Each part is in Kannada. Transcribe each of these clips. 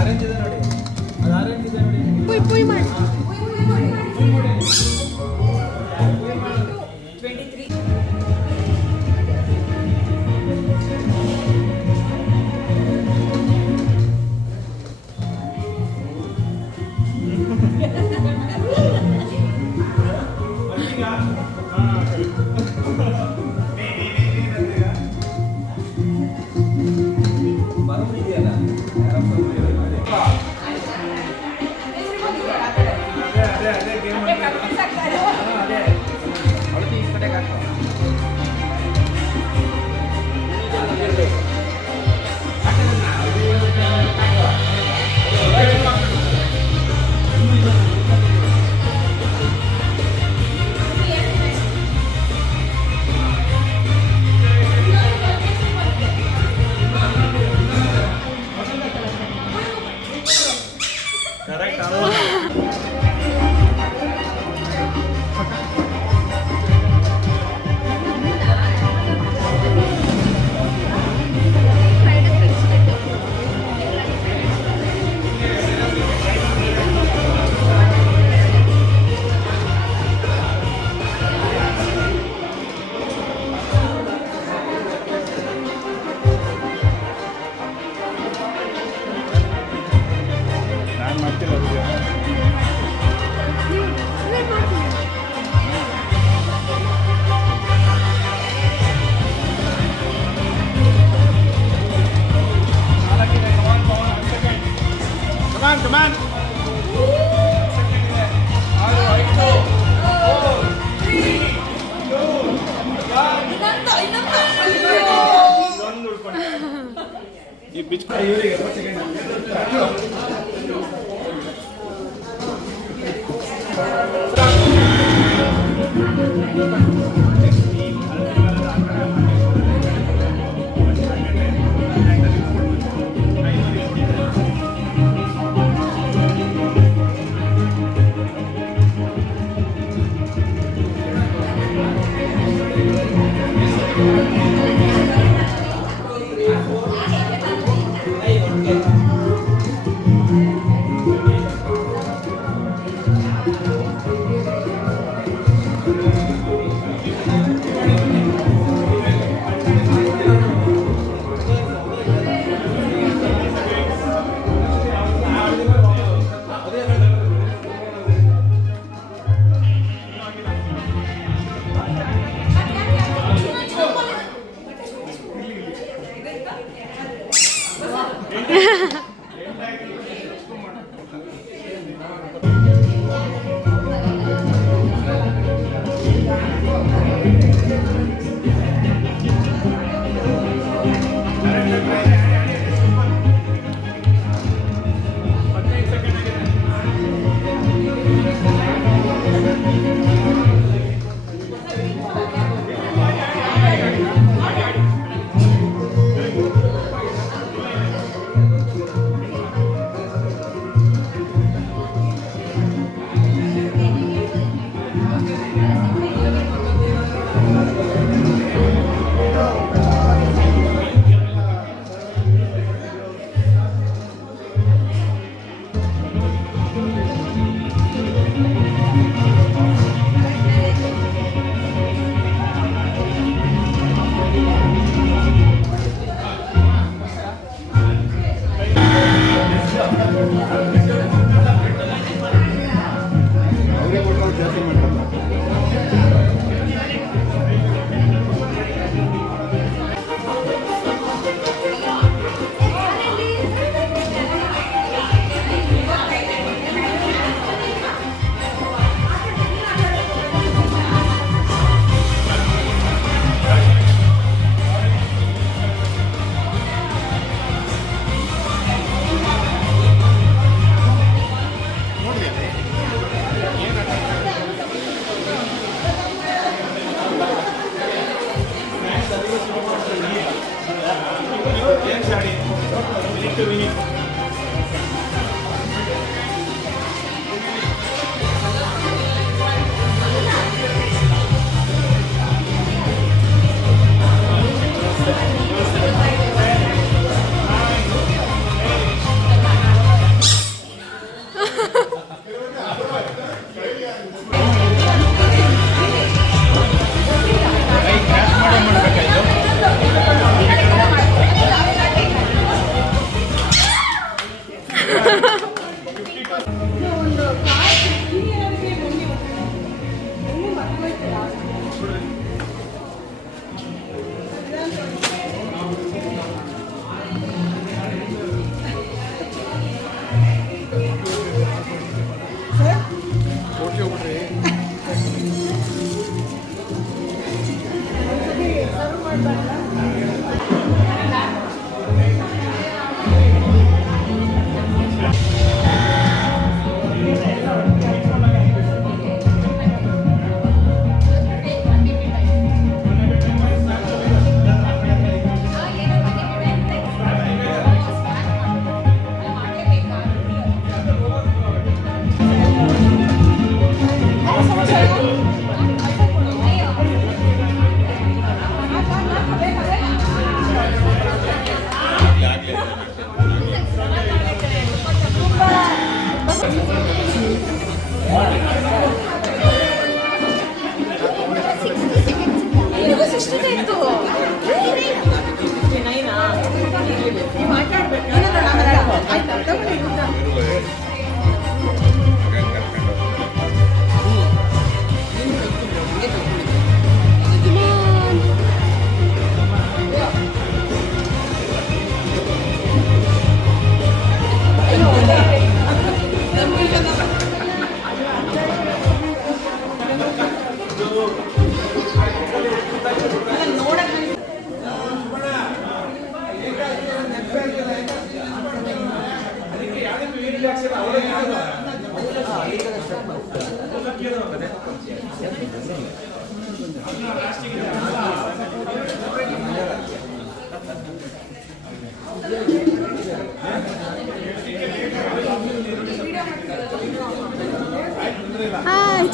ಆರೆಂಜ್ ಇದೆ ನೋಡಿ, ಅದು ಆರೆಂಜ್ ಇದೆ ನೋಡಿ. ಪುಯ್ ಪುಯ್ ಮಾಡಿ. 23. Come on. ಈ ಬಿಚ್ ಇವರಿಗೆ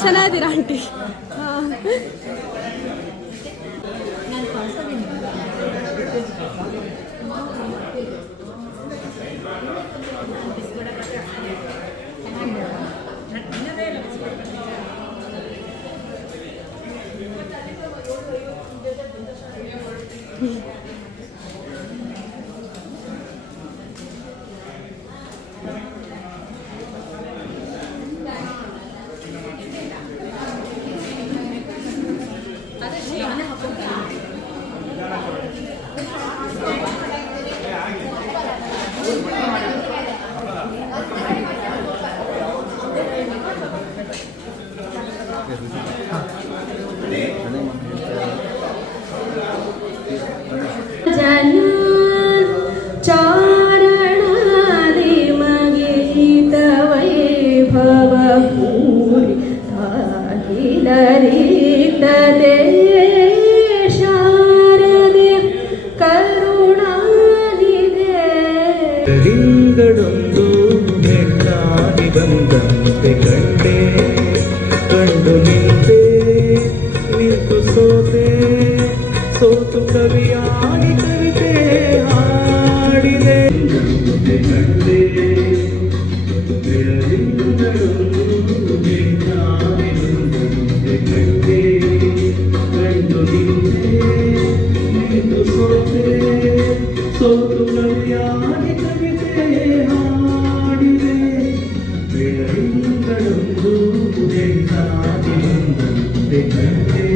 ಚೆನ್ನಾಗಿದ್ದೀರಾ ಆಂಟಿ? ಹಿಂಗಡೊಂದು ಹೆಣ್ಣಾಗಿ ಬಂದಂತೆ ಕಂಡೆ, ಕಂಡು ನಿಂತೆ, ನಿಂತು ಸೋತೆ, ಸೋತು ಕವಿಯಾಗಿ ಕವಿತೆ ಹಾಡಿದೆ. ಕಂಡೆ ಹಿಂಗಡೊಂದು ಹೆಣ್ಣಾಗಿ ಬಂದಂತೆ ಕಂಡೆ, ಕಂಡು ನಿಂತೆ, ನಿಂತು ಸೋತೆ, ಸೋತು ಕವಿಯಾಗಿ ಕವಿತೆ ಹಾಡಿದೆ. ಬೆಳದಿಂಗಳೊಂದು ಹೆಣ್ಣಾಗಿ ಬಂದಂತೆ ಕಂಡೆ.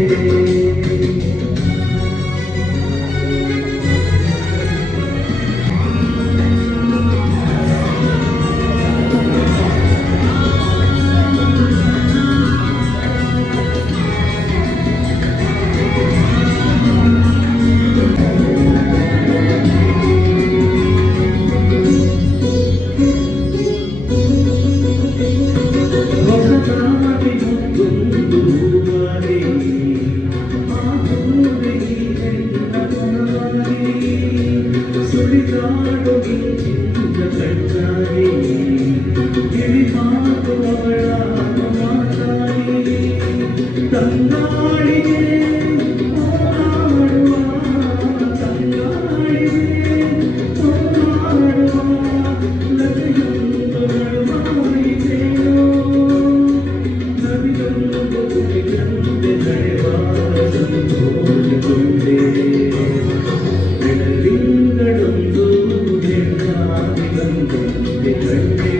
ಕಂಡೆ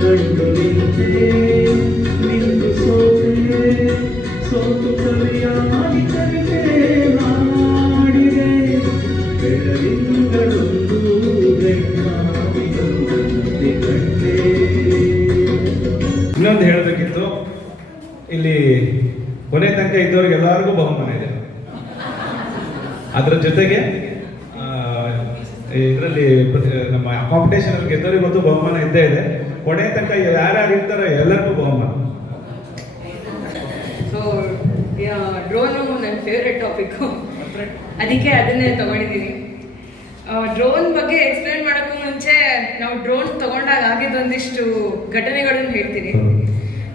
ಕಂಡು ನಿಂತೆ ನಿಂತು ಸೋತೆ ಸೋತು ಕವಿಯಾಗಿ ಕವಿತೆ ಹಾಡಿದೆ ಬೆಳದಿಂಗಳೊಂದು ಬೆಣ್ಣಾಗಿರುವಂತೆ ಕಂಡೆ. ಇನ್ನೊಂದು ಹೇಳಬೇಕಿತ್ತು, ಇಲ್ಲಿ ಕೊನೆ ತನಕ ಇದ್ದವ್ರಿಗೆ ಎಲ್ಲರಿಗೂ ಬಹುಮಾನ ಇದೆ. ಅದರ ಜೊತೆಗೆ ಇದರಲ್ಲಿ ನಮ್ಮ ಕಾಂಪಿಟೇಷನ್ ಗೆದ್ದವರಿಗೆ ಗೊತ್ತು ಬಹುಮಾನ ಇದ್ದೇ ಇದೆ. ಕೊನೆ ತನಕ ಯಾರ್ಯಾರು ಇರ್ತಾರೋ ಎಲ್ಲರಿಗೂ ಬಹುಮಾನ. ಸೊ ಡ್ರೋನು ನನ್ನ ಫೇವ್ರೆಟ್ ಟಾಪಿಕ್ಕು, ಅದಕ್ಕೆ ಅದನ್ನೇ ತಗೊಂಡಿದ್ದೀನಿ. ಡ್ರೋನ್ ಬಗ್ಗೆ ಎಕ್ಸ್ಪ್ಲೇನ್ ಮಾಡೋಕ್ಕೂ ಮುಂಚೆ ನಾವು ಡ್ರೋನ್ ತಗೊಂಡಾಗ ಆಗಿದ್ದು ಒಂದಿಷ್ಟು ಘಟನೆಗಳನ್ನು ಹೇಳ್ತೀನಿ.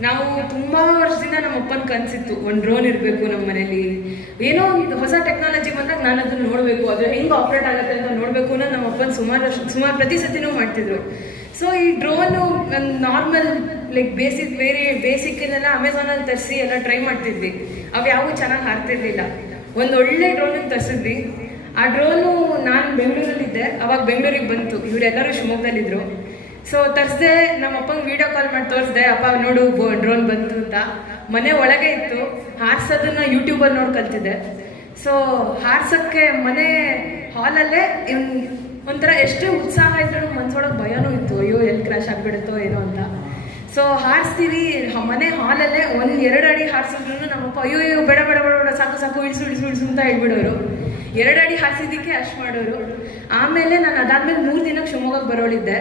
ನಾವು ತುಂಬಾ ವರ್ಷದಿಂದ ನಮ್ಮ ಅಪ್ಪನ ಕನಸಿತ್ತು ಒಂದು ಡ್ರೋನ್ ಇರಬೇಕು ನಮ್ಮ ಮನೇಲಿ. ಏನೋ ಒಂದು ಹೊಸ ಟೆಕ್ನಾಲಜಿ ಬಂದಾಗ ನಾನು ಅದನ್ನ ನೋಡಬೇಕು, ಅದು ಹೆಂಗೆ ಆಪ್ರೇಟ್ ಆಗುತ್ತೆ ಅಂತ ನೋಡಬೇಕು ಅನ್ನೋದು ನಮ್ಮ ಅಪ್ಪನ ಸುಮಾರು ಪ್ರತಿ ಸತಿನೂ ಮಾಡ್ತಿದ್ರು. ಸೊ ಈ ಡ್ರೋನು ನಾರ್ಮಲ್ ಲೈಕ್ ಬೇಸಿಕ್ನೆಲ್ಲ ಅಮೆಝಾನಲ್ಲಿ ತರಿಸಿ ಎಲ್ಲ ಟ್ರೈ ಮಾಡ್ತಿದ್ವಿ. ಅವು ಯಾವೂ ಚೆನ್ನಾಗಿ ಹಾರ್ತಿರ್ಲಿಲ್ಲ. ಒಂದು ಒಳ್ಳೆ ಡ್ರೋನನ್ನು ತರಿಸಿದ್ವಿ. ಆ ಡ್ರೋನು ನಾನು ಬೆಂಗಳೂರಲ್ಲಿದ್ದೆ, ಅವಾಗ ಬೆಂಗಳೂರಿಗೆ ಬಂತು. ಇವರೆಲ್ಲರೂ ಶಿವಮೊಗ್ಗದಲ್ಲಿದ್ದರು. ಸೊ ತರಿಸ್ದೆ, ನಮ್ಮ ಅಪ್ಪಂಗೆ ವಿಡಿಯೋ ಕಾಲ್ ಮಾಡಿ ತೋರಿಸ್ದೆ, ಅಪ್ಪ ನೋಡು ಡ್ರೋನ್ ಬಂತು ಅಂತ. ಮನೆ ಒಳಗೆ ಇತ್ತು. ಹಾರ್ಸೋದನ್ನ ಯೂಟ್ಯೂಬಲ್ಲಿ ನೋಡಿ ಕಲ್ತಿದ್ದೆ. ಸೊ ಹಾರ್ಸೋಕ್ಕೆ ಮನೆ ಹಾಲಲ್ಲೇ ಒಂಥರ ಎಷ್ಟು ಉತ್ಸಾಹ ಇದ್ರೂ ಮನ್ಸೊಳಗೆ ಭಯನೂ ಇತ್ತು, ಅಯ್ಯೋ ಎಲ್ಲಿ ಕ್ರ್ಯಾಶ್ ಆಗಿಬಿಡುತ್ತೋ ಏನೋ ಅಂತ. ಸೊ ಹಾರಿಸ್ತೀವಿ ಮನೆ ಹಾಲಲ್ಲೇ 1-2 ಅಡಿ ಹಾರಿಸಿದ್ರು ನಮ್ಮಪ್ಪ ಅಯ್ಯೋ ಬೇಡ ಬೇಡ ಬೇಡ ಬೇಡ ಸಾಕು ಇಳಿಸು ಅಂತ ಹೇಳ್ಬಿಡೋರು. 2 ಅಡಿ ಹಾರಿಸಿದ್ದಕ್ಕೆ ಅಷ್ಟು ಮಾಡೋರು. ಆಮೇಲೆ ನಾನು ಅದಾದ್ಮೇಲೆ 3 ದಿನಕ್ಕೆ ಶಿವಮೊಗ್ಗಕ್ಕೆ ಬರೋಳಿದ್ದೆ.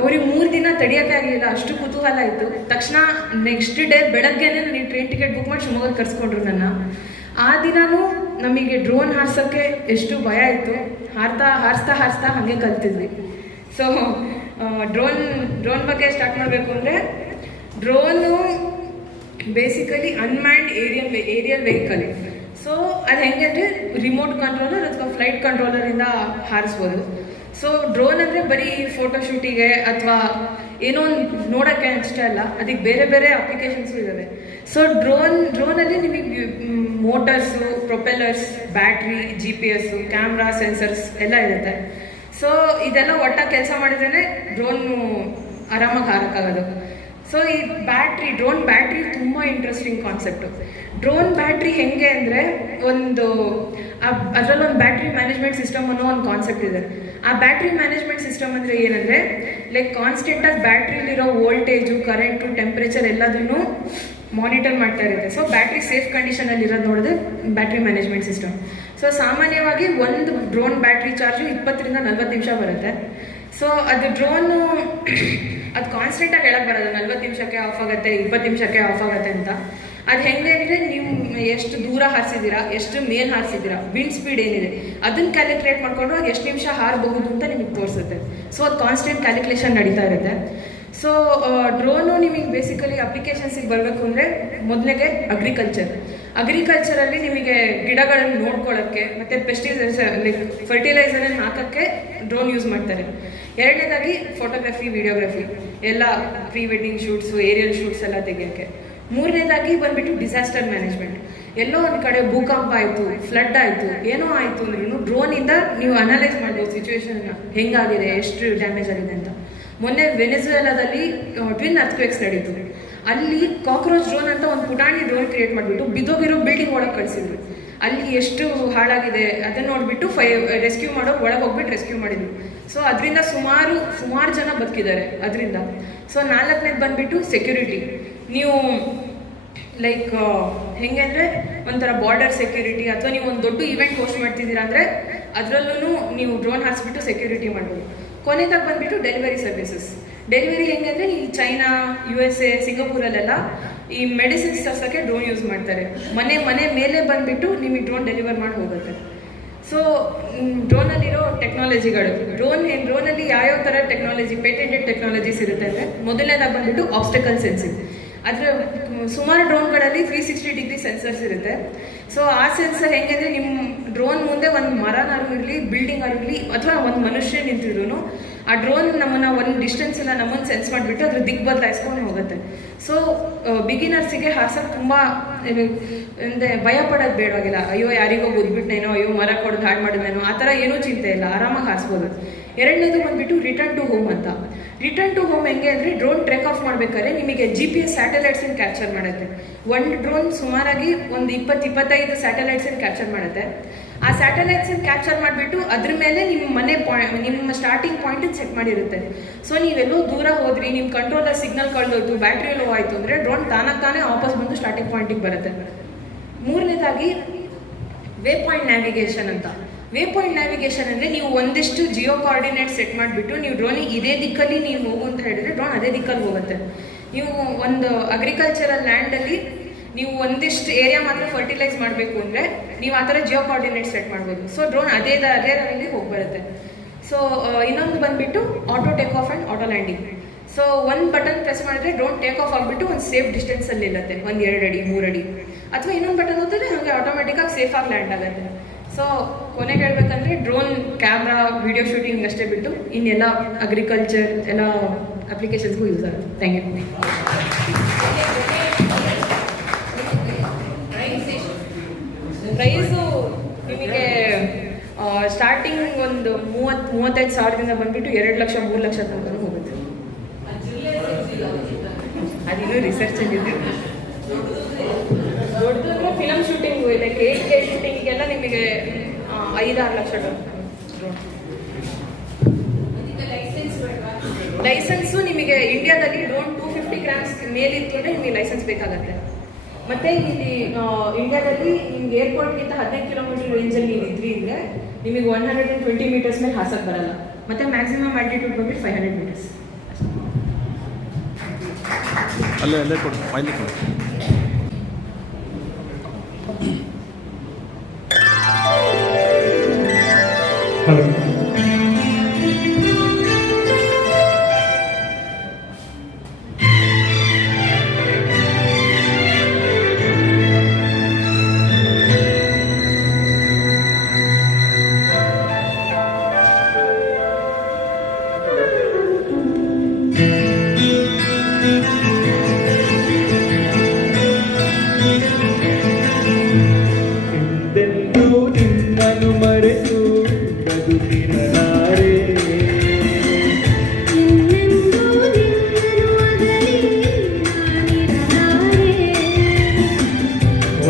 ಅವ್ರಿಗೆ 3 ದಿನ ತಡಿಯೋಕ್ಕೆ ಆಗಲಿಲ್ಲ, ಅಷ್ಟು ಕುತೂಹಲ ಇತ್ತು. ತಕ್ಷಣ ನೆಕ್ಸ್ಟ್ ಡೇ ಬೆಳಗ್ಗೆನೇ ನನಗೆ ಟ್ರೈನ್ ಟಿಕೆಟ್ ಬುಕ್ ಮಾಡಿ ಶಿವಮೊಗ್ಗಕ್ಕೆ ಕರ್ಸ್ಕೊಂಡ್ರು ನನ್ನ. ಆ ದಿನವೂ ನಮಗೆ ಡ್ರೋನ್ ಹಾರ್ಸೋಕ್ಕೆ ಎಷ್ಟು ಭಯ ಇತ್ತು. ಹಾರಿಸ್ತಾ ಹಾಗೆ ಕಲ್ತಿದ್ವಿ. ಸೊ ಡ್ರೋನ್ ಬಗ್ಗೆ ಸ್ಟಾರ್ಟ್ ಮಾಡಬೇಕು ಅಂದರೆ, drone basically unmanned aerial vehicle. So ಅದು ಹೆಂಗೆ ಅಂದರೆ ರಿಮೋಟ್ ಕಂಟ್ರೋಲರ್ ಅಥವಾ ಫ್ಲೈಟ್ ಕಂಟ್ರೋಲರಿಂದ ಹಾರಿಸ್ಬೋದು. ಸೊ ಡ್ರೋನ್ ಅಂದರೆ ಬರೀ ಫೋಟೋಶೂಟಿಗೆ ಅಥವಾ ಏನೋ ಒಂದು ನೋಡೋಕ್ಕೆ ಅಷ್ಟೇ ಅಲ್ಲ, ಅದಕ್ಕೆ ಬೇರೆ ಬೇರೆ ಅಪ್ಲಿಕೇಶನ್ಸು ಇದ್ದಾವೆ. ಸೊ ಡ್ರೋನಲ್ಲಿ ನಿಮಗೆ motors, propellers, battery, GPS, camera, sensors ಎಲ್ಲ ಇರುತ್ತೆ. ಸೊ ಇದೆಲ್ಲ ಒಟ್ಟಾಗಿ ಕೆಲಸ ಮಾಡಿದ್ರೇ ಡ್ರೋನು ಆರಾಮಾಗಿ ಹಾರಕ್ಕಾಗೋದು. ಸೊ ಈ ಡ್ರೋನ್ ಬ್ಯಾಟ್ರಿ ತುಂಬ ಇಂಟ್ರೆಸ್ಟಿಂಗ್ ಕಾನ್ಸೆಪ್ಟು. ಡ್ರೋನ್ ಬ್ಯಾಟ್ರಿ ಹೆಂಗೆ ಅಂದರೆ ಅದರಲ್ಲೊಂದು ಬ್ಯಾಟ್ರಿ ಮ್ಯಾನೇಜ್ಮೆಂಟ್ ಸಿಸ್ಟಮ್ ಅನ್ನೋ ಒಂದು ಕಾನ್ಸೆಪ್ಟ್ ಇದೆ. ಆ ಬ್ಯಾಟ್ರಿ ಮ್ಯಾನೇಜ್ಮೆಂಟ್ ಸಿಸ್ಟಮ್ ಅಂದರೆ ಏನಂದರೆ, ಲೈಕ್ ಕಾನ್ಸ್ಟೆಂಟಾಗಿ ಬ್ಯಾಟ್ರಿಲಿರೋ ವೋಲ್ಟೇಜು, ಕರೆಂಟು, ಟೆಂಪ್ರೇಚರ್ ಎಲ್ಲದನ್ನು ಮಾನಿಟರ್ ಮಾಡ್ತಾ ಇರುತ್ತೆ. ಸೊ ಬ್ಯಾಟ್ರಿ ಸೇಫ್ ಕಂಡೀಷನಲ್ಲಿ ಇರೋದು ನೋಡಿದ್ರೆ ಬ್ಯಾಟ್ರಿ ಮ್ಯಾನೇಜ್ಮೆಂಟ್ ಸಿಸ್ಟಮ್. ಸೊ ಸಾಮಾನ್ಯವಾಗಿ ಒಂದು ಡ್ರೋನ್ ಬ್ಯಾಟ್ರಿ ಚಾರ್ಜು 20 ರಿಂದ 40 ನಿಮಿಷ ಬರುತ್ತೆ. ಸೊ ಅದು ಡ್ರೋನು ಅದು ಕಾನ್ಸ್ಟೆಂಟಾಗಿ ಹೇಳಕ್ಕೆ ಬರೋದು 40 ನಿಮಿಷಕ್ಕೆ ಆಫ್ ಆಗುತ್ತೆ, 20 ನಿಮಿಷಕ್ಕೆ ಆಫ್ ಆಗುತ್ತೆ ಅಂತ. ಅದು ಹೆಂಗೆ ಅಂದರೆ, ನೀವು ಎಷ್ಟು ದೂರ ಹಾರಿಸಿದ್ದೀರಾ, ಎಷ್ಟು ಮೇಲ್ ಹಾರಿಸಿದ್ದೀರಾ, ವಿಂಡ್ ಸ್ಪೀಡ್ ಏನಿದೆ ಅದನ್ನು ಕ್ಯಾಲ್ಕುಲೇಟ್ ಮಾಡಿಕೊಂಡು ಎಷ್ಟು ನಿಮಿಷ ಹಾರಬಹುದು ಅಂತ ನಿಮಗೆ ತೋರಿಸುತ್ತೆ. ಸೊ ಅದು ಕಾನ್ಸ್ಟೆಂಟ್ ಕ್ಯಾಲ್ಕುಲೇಷನ್ ನಡೀತಾ ಇರುತ್ತೆ. ಸೊ ಡ್ರೋನು ನಿಮಗೆ ಬೇಸಿಕಲಿ ಅಪ್ಲಿಕೇಶನ್ಸಿಗೆ ಬರಬೇಕು ಅಂದರೆ, ಮೊದಲಿಗೆ ಅಗ್ರಿಕಲ್ಚರಲ್ಲಿ ನಿಮಗೆ ಗಿಡಗಳನ್ನು ನೋಡ್ಕೊಳ್ಳೋಕ್ಕೆ ಮತ್ತು ಲೈಕ್ ಫರ್ಟಿಲೈಸರನ್ನು ಹಾಕೋಕ್ಕೆ ಡ್ರೋನ್ ಯೂಸ್ ಮಾಡ್ತಾರೆ. ಎರಡನೇದಾಗಿ ಫೋಟೋಗ್ರಫಿ, ವಿಡಿಯೋಗ್ರಫಿ ಎಲ್ಲ pre wedding shoots, aerial shoots ಎಲ್ಲ ತೆಗಿಯೋಕ್ಕೆ. ಮೂರನೇದಾಗಿ ಬಂದುಬಿಟ್ಟು ಡಿಸಾಸ್ಟರ್ ಮ್ಯಾನೇಜ್ಮೆಂಟ್. ಎಲ್ಲೋ ಒಂದು ಕಡೆ ಭೂಕಂಪ ಆಯಿತು, ಫ್ಲಡ್ ಆಯಿತು, ಏನೋ ಆಯಿತು ಅಂದ್ರೂ ಡ್ರೋನಿಂದ ನೀವು ಅನಲೈಸ್ ಮಾಡ್ಬೋದು ಸಿಚುವೇಶನ್ನ, ಹೆಂಗಾಗಿದೆ, ಎಷ್ಟು ಡ್ಯಾಮೇಜ್ ಆಗಿದೆ ಅಂತ. ಮೊನ್ನೆ ವೆನೆಜುವೆಲಾದಲ್ಲಿ ಟ್ವಿನ್ ಅರ್ಥ್ಕ್ವೇಕ್ಸ್ ನಡೀತು. ಅಲ್ಲಿ ಕಾಕ್ರೋಚ್ ಡ್ರೋನ್ ಅಂತ ಒಂದು ಪುಟಾಣಿ ಡ್ರೋನ್ ಕ್ರಿಯೇಟ್ ಮಾಡಿಬಿಟ್ಟು ಬಿದ್ದೋಗಿರೋ ಬಿಲ್ಡಿಂಗ್ ಒಳಗೆ ಕಳಿಸಿದ್ರು. ಅಲ್ಲಿ ಎಷ್ಟು ಹಾಳಾಗಿದೆ ಅದನ್ನು ನೋಡಿಬಿಟ್ಟು ರೆಸ್ಕ್ಯೂ ಮಾಡೋರು ಒಳಗೆ ಹೋಗ್ಬಿಟ್ಟು ರೆಸ್ಕ್ಯೂ ಮಾಡಿದ್ರು. ಸೊ ಅದರಿಂದ ಸುಮಾರು ಜನ ಬದುಕಿದ್ದಾರೆ ಅದರಿಂದ. ಸೊ 4ನೇದು ಬಂದುಬಿಟ್ಟು ಸೆಕ್ಯೂರಿಟಿ. ನೀವು ಲೈಕ್ ಹೆಂಗೆ ಅಂದರೆ, ಒಂಥರ ಬಾರ್ಡರ್ ಸೆಕ್ಯೂರಿಟಿ ಅಥವಾ ನೀವು ಒಂದು ದೊಡ್ಡ ಇವೆಂಟ್ ಹೋಸ್ಟ್ ಮಾಡ್ತಿದ್ದೀರಾ ಅಂದರೆ ಅದರಲ್ಲೂ ನೀವು ಡ್ರೋನ್ ಹಾರಿಸ್ಬಿಟ್ಟು ಸೆಕ್ಯೂರಿಟಿ ಮಾಡ್ಬೋದು. ಕೊನೆಗಾಗಿ ಬಂದುಬಿಟ್ಟು ಡೆಲಿವರಿ ಸರ್ವಿಸಸ್. ಡೆಲಿವರಿ ಹೆಂಗೆ ಅಂದರೆ, ಈ ಚೈನಾ, USA, ಸಿಂಗಾಪುರಲ್ಲೆಲ್ಲ ಈ ಮೆಡಿಸಿನ್ಸ್ ತರ್ಸೋಕ್ಕೆ ಡ್ರೋನ್ ಯೂಸ್ ಮಾಡ್ತಾರೆ. ಮನೆ ಮೇಲೆ ಬಂದುಬಿಟ್ಟು ನಿಮಗೆ ಡ್ರೋನ್ ಡೆಲಿವರ್ ಮಾಡಿ ಹೋಗುತ್ತೆ. ಸೊ ಡ್ರೋನಲ್ಲಿರೋ ಟೆಕ್ನಾಲಜಿಗಳು, ಡ್ರೋನಲ್ಲಿ ಯಾವ್ಯಾವ ಥರ ಟೆಕ್ನಾಲಜಿ, ಪೇಟೆಂಟೆಡ್ ಟೆಕ್ನಾಲಜೀಸ್ ಇರುತ್ತೆ ಅಂದರೆ, ಮೊದಲನೇದಾಗಿ ಬಂದುಬಿಟ್ಟು ಆಬ್ಸ್ಟಕಲ್ ಸೆನ್ಸಿಂಗ್. ಅದರ ಸುಮಾರು ಡ್ರೋನ್ಗಳಲ್ಲಿ 360 ಡಿಗ್ರಿ ಸೆನ್ಸರ್ಸ್ ಇರುತ್ತೆ. ಸೊ ಆ ಸೆನ್ಸರ್ ಹೆಂಗೆ ಅಂದರೆ, ನಿಮ್ಮ ಡ್ರೋನ್ ಮುಂದೆ ಒಂದು ಮರನಾರು ಇರಲಿ, ಬಿಲ್ಡಿಂಗ್ ಇರಲಿ, ಅಥವಾ ಒಂದು ಮನುಷ್ಯ ನಿಂತಿದ್ರು ಆ ಡ್ರೋನ್ ನಮ್ಮನ್ನು ಒಂದು ಡಿಸ್ಟೆನ್ಸನ್ನು ನಮ್ಮನ್ನು ಸೆನ್ಸ್ ಮಾಡಿಬಿಟ್ಟು ಅದ್ರ ದಿಕ್ಕು ಬದಲಾಯಿಸ್ಕೊಂಡು ಹೋಗುತ್ತೆ. ಸೊ ಬಿಗಿನರ್ಸಿಗೆ ಹಾರ್ಸೋಕ್ಕೆ ತುಂಬ ಅಂದರೆ ಭಯ ಪಡೋದು ಬೇಡವಾಗಿಲ್ಲ. ಅಯ್ಯೋ ಯಾರಿಗೋ ಗುದ್ಬಿಟ್ನೇನೋ, ಅಯ್ಯೋ ಮರ ಕೊಡೋದು ಹಾಳು ಮಾಡಿದ್ನೇನೋ, ಆ ಥರ ಏನೂ ಚಿಂತೆ ಇಲ್ಲ, ಆರಾಮಾಗಿ ಹಾರಿಸ್ಬೋದು. ಎರಡನೇದು ಬಂದ್ಬಿಟ್ಟು ರಿಟರ್ನ್ ಟು ಹೋಮ್ ಅಂತ. ರಿಟರ್ನ್ ಟು ಹೋಮ್ ಹೆಂಗೆ ಅಂದರೆ ಡ್ರೋನ್ ಟ್ರೆಕ್ ಆಫ್ ಮಾಡ್ಬೇಕಾದ್ರೆ ನಿಮಗೆ GPS ಸ್ಯಾಟಲೈಟ್ಸನ್ನು ಕ್ಯಾಪ್ಚರ್ ಮಾಡುತ್ತೆ. ಒಂದು ಡ್ರೋನ್ ಸುಮಾರಾಗಿ ಒಂದು 20-25 ಸ್ಯಾಟಲೈಟ್ಸನ್ನು ಕ್ಯಾಪ್ಚರ್ ಮಾಡುತ್ತೆ. ಆ ಸ್ಯಾಟಲೈಟ್ಸನ್ನು ಕ್ಯಾಪ್ಚರ್ ಮಾಡಿಬಿಟ್ಟು ಅದ್ರ ಮೇಲೆ ನಿಮ್ಮ ಮನೆ ನಿಮ್ಮ ಸ್ಟಾರ್ಟಿಂಗ್ ಪಾಯಿಂಟನ್ನು ಸೆಟ್ ಮಾಡಿರುತ್ತೆ. ಸೊ ನೀವೆಲ್ಲೋ ದೂರ ಹೋದ್ರಿ, ನಿಮ್ಮ ಕಂಟ್ರೋಲರ್ ಸಿಗ್ನಲ್ ಕಳೆದೋಯ್ತು, ಬ್ಯಾಟ್ರಿ ಲೋ ಆಯಿತು ಅಂದರೆ ಡ್ರೋನ್ ತಾನೇ ವಾಪಸ್ ಬಂದು ಸ್ಟಾರ್ಟಿಂಗ್ ಪಾಯಿಂಟಿಗೆ ಬರುತ್ತೆ. ಮೂರನೇದಾಗಿ ವೇ ಪಾಯಿಂಟ್ ನ್ಯಾವಿಗೇಷನ್ ಅಂತ. ವೇ ಪಾಯಿಂಟ್ ನ್ಯಾವಿಗೇಷನ್ ಅಂದರೆ ನೀವು ಒಂದಿಷ್ಟು ಜಿಯೋ ಕೋಆರ್ಡಿನೇಟ್ ಸೆಟ್ ಮಾಡಿಬಿಟ್ಟು ನೀವು ಡ್ರೋನಿಗೆ ಇದೇ ದಿಕ್ಕಲ್ಲಿ ನೀವು ಹೋಗು ಅಂತ ಹೇಳಿದ್ರೆ ಡ್ರೋನ್ ಅದೇ ದಿಕ್ಕಲ್ಲಿ ಹೋಗುತ್ತೆ. ನೀವು ಒಂದು ಅಗ್ರಿಕಲ್ಚರಲ್ ಲ್ಯಾಂಡಲ್ಲಿ ನೀವು ಒಂದಿಷ್ಟು ಏರಿಯಾ ಮಾತ್ರ ಫರ್ಟಿಲೈಸ್ ಮಾಡಬೇಕು ಅಂದರೆ ನೀವು ಆ ಥರ ಜಿಯೋ ಕೋಆರ್ಡಿನೇಟ್ ಸೆಟ್ ಮಾಡ್ಬೋದು. ಸೊ ಡ್ರೋನ್ ಅದೇ ದಾರಿಯಲ್ಲಿ ಹೋಗಿ ಬರುತ್ತೆ. ಸೊ ಇನ್ನೊಂದು ಬಂದುಬಿಟ್ಟು auto take off and auto landing. So ಒಂದು ಬಟನ್ ಪ್ರೆಸ್ ಮಾಡಿದ್ರೆ ಡ್ರೋನ್ ಟೇಕ್ ಆಫ್ ಆಗಿಬಿಟ್ಟು ಒಂದು ಸೇಫ್ ಡಿಸ್ಟೆನ್ಸಲ್ಲಿ ಇರುತ್ತೆ, ಒಂದು 2 ಅಡಿ 3 ಅಡಿ. ಅಥವಾ ಇನ್ನೊಂದು ಬಟನ್ ಹೋದ್ರೆ ಹಾಗೆ ಆಟೋಮೆಟಿಕ್ಕಾಗಿ ಸೇಫಾಗಿ ಲ್ಯಾಂಡ್ ಆಗುತ್ತೆ. ಸೊ ಕೊನೆಗೆ ಹೇಳ್ಬೇಕಂದ್ರೆ ಡ್ರೋನ್ ಕ್ಯಾಮ್ರಾ ವಿಡಿಯೋ ಶೂಟಿಂಗ್ ಅಷ್ಟೇ ಬಿಟ್ಟು ಇನ್ನೆಲ್ಲ ಅಗ್ರಿಕಲ್ಚರ್ ಎಲ್ಲ ಅಪ್ಲಿಕೇಶನ್ಸ್ಗೂ ಯೂಸ್ ಆಗುತ್ತೆ. Thank you. ಪ್ರೈಸು ನಿಮಗೆ ಸ್ಟಾರ್ಟಿಂಗ್ ಒಂದು 30-35 ಸಾವಿರದಿಂದ ಬಂದುಬಿಟ್ಟು 2 ಲಕ್ಷ 3 ಲಕ್ಷ ತನಕ ಹೋಗುತ್ತೆ. ಅದಿನ್ನೂ ರಿಸರ್ಚಲ್ಲಿದೆ. ದೊಡ್ಡದು ಫಿಲಮ್ ಶೂಟಿಂಗು ಇದೆ, KK ಶೂಟಿಂಗಿಗೆಲ್ಲ ನಿಮಗೆ 5-6 ಲಕ್ಷ ಲೈಸೆನ್ಸು ನಿಮಗೆ ಇಂಡಿಯಾದಲ್ಲಿ ಡ್ರೋನ್ 250 ಗ್ರಾಮ್ಸ್ ಮೇಲಿತ್ತು ಅಂದರೆ ನಿಮಗೆ ಲೈಸೆನ್ಸ್ ಬೇಕಾಗುತ್ತೆ. ಮತ್ತು ಇಲ್ಲಿ ಇಂಡಿಯಾದಲ್ಲಿ ನಿಮ್ಗೆ ಏರ್ಪೋರ್ಟ್ಗಿಂತ 15 ಕಿಲೋಮೀಟರ್ ರೇಂಜಲ್ಲಿ ನೀವು ಇದ್ರಿ ಅಂದರೆ ನಿಮಗೆ 120 ಮೀಟರ್ಸ್ ಮೇಲೆ ಹಾಸಕ್ಕೆ ಬರಲ್ಲ. ಮತ್ತು ಮ್ಯಾಕ್ಸಿಮಮ್ ಆಲ್ಟಿಟ್ಯೂಡ್ ಬಂದ್ಬಿಟ್ಟು 500 ಮೀಟರ್ಸ್. ಅಲ್ಲೇ ಕೊಡು, ಫೈಲ್ ಕೊಡು. ಹಲೋ, ಎಂದೆಂದೂ ನಿನ್ನನ್ನು ಮರೆತು ಬದುಕಿರಲಾರೆ.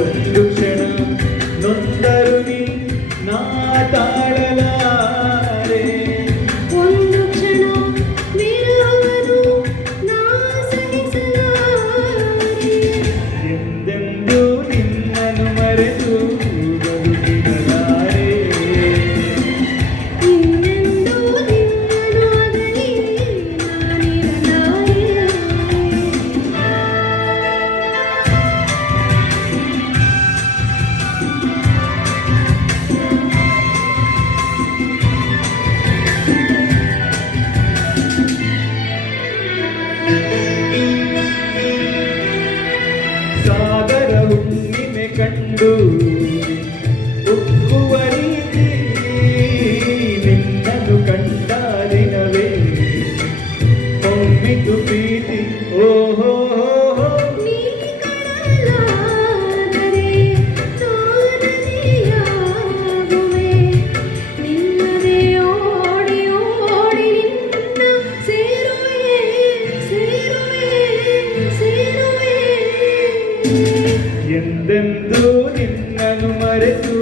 ಒಂದು ಕ್ಷಣ ನೊಂದರು ನೀ ನಾ ತಾಳಲಾರೆ. ಒಂದು ಕ್ಷಣ ವಿರಹವನ್ನು ನಾ ಸಹಿಸಲಾರೆ. ಎಂದೆಂದೂ ನಿನ್ನನ್ನು ಮರೆತು ಬದುಕಿರಲಾರೆ. ಇನ್ನೆಂದೂ ನಿನ್ನನ್ನು ಅಗಲಿ ನಾನಿರಲಾರೆ. ಸಾಗರ ಹುಣ್ಣಿಮೆ ಕಂಡು ಉಕ್ಕುವ ರೀತಿ ನಿನ್ನನ್ನು ಕಂಡ ದಿನವೇ ಹೊಮ್ಮಿತು ಪ್ರೀತಿ. ಓಹೋ ನೀ ಕಡಲಾದರೆ ನಾನದಿಯಾಗುವೆ. ನಿನ್ನದೇ ಓಡಿ ಓಡಿ ನಿನ್ನ ಸೇರುವೆ ಸೇರುವೆ ಸೇರುವೆ. ಎಂದೆಂದೂ ನಿನ್ನನ್ನು ಮರೆತು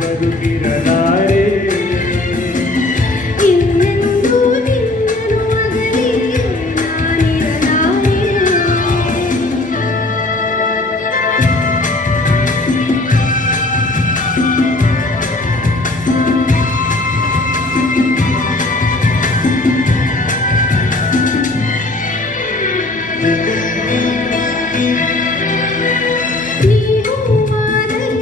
ಬದುಕಿರಲಾರೆ. ಇನ್ನೆಂದೂ ನಿನ್ನನ್ನು ಅಗಲಿ ನಾನಿರಲಾರೆ. ನೀ ಹೂವಾದರೆ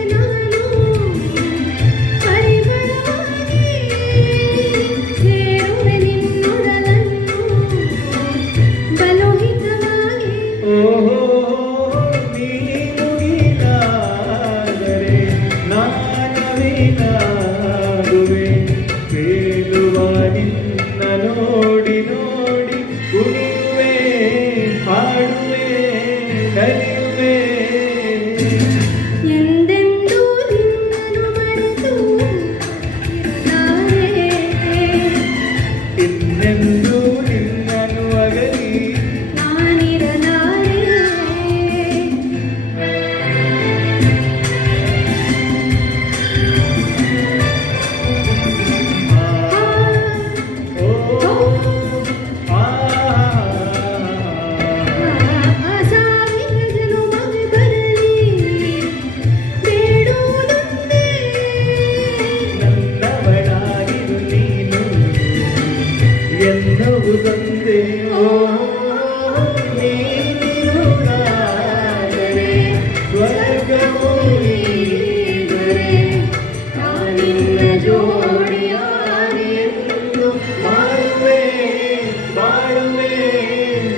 ಬಾಳುವೆ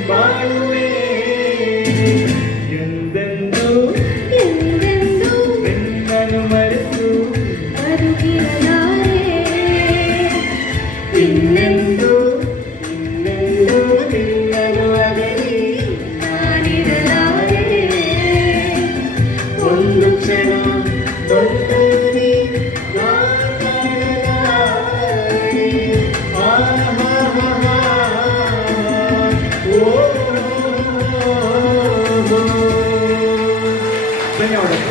ಬಾಳುವೆ ಎಂದೆಂದು ಎಂದೆಂದೂ ನಿನ್ನನ್ನು ಮರೆತು ಬದುಕಿರಲಾರೆ ಇನ್ನೆಂದು ಇನ್ನೆಂದು ನಿನ್ನನ್ನು ಅಗಲಿ ನಾನಿರಲಾರೆ ಒಂದು ಕ್ಷಣ ದೊಡ್ಡದಿ ಮಾತಾಡಲಾರೆ. ಆಹಾಹಾಹಾ. ಓ ಧನ್ಯವಾದಗಳು.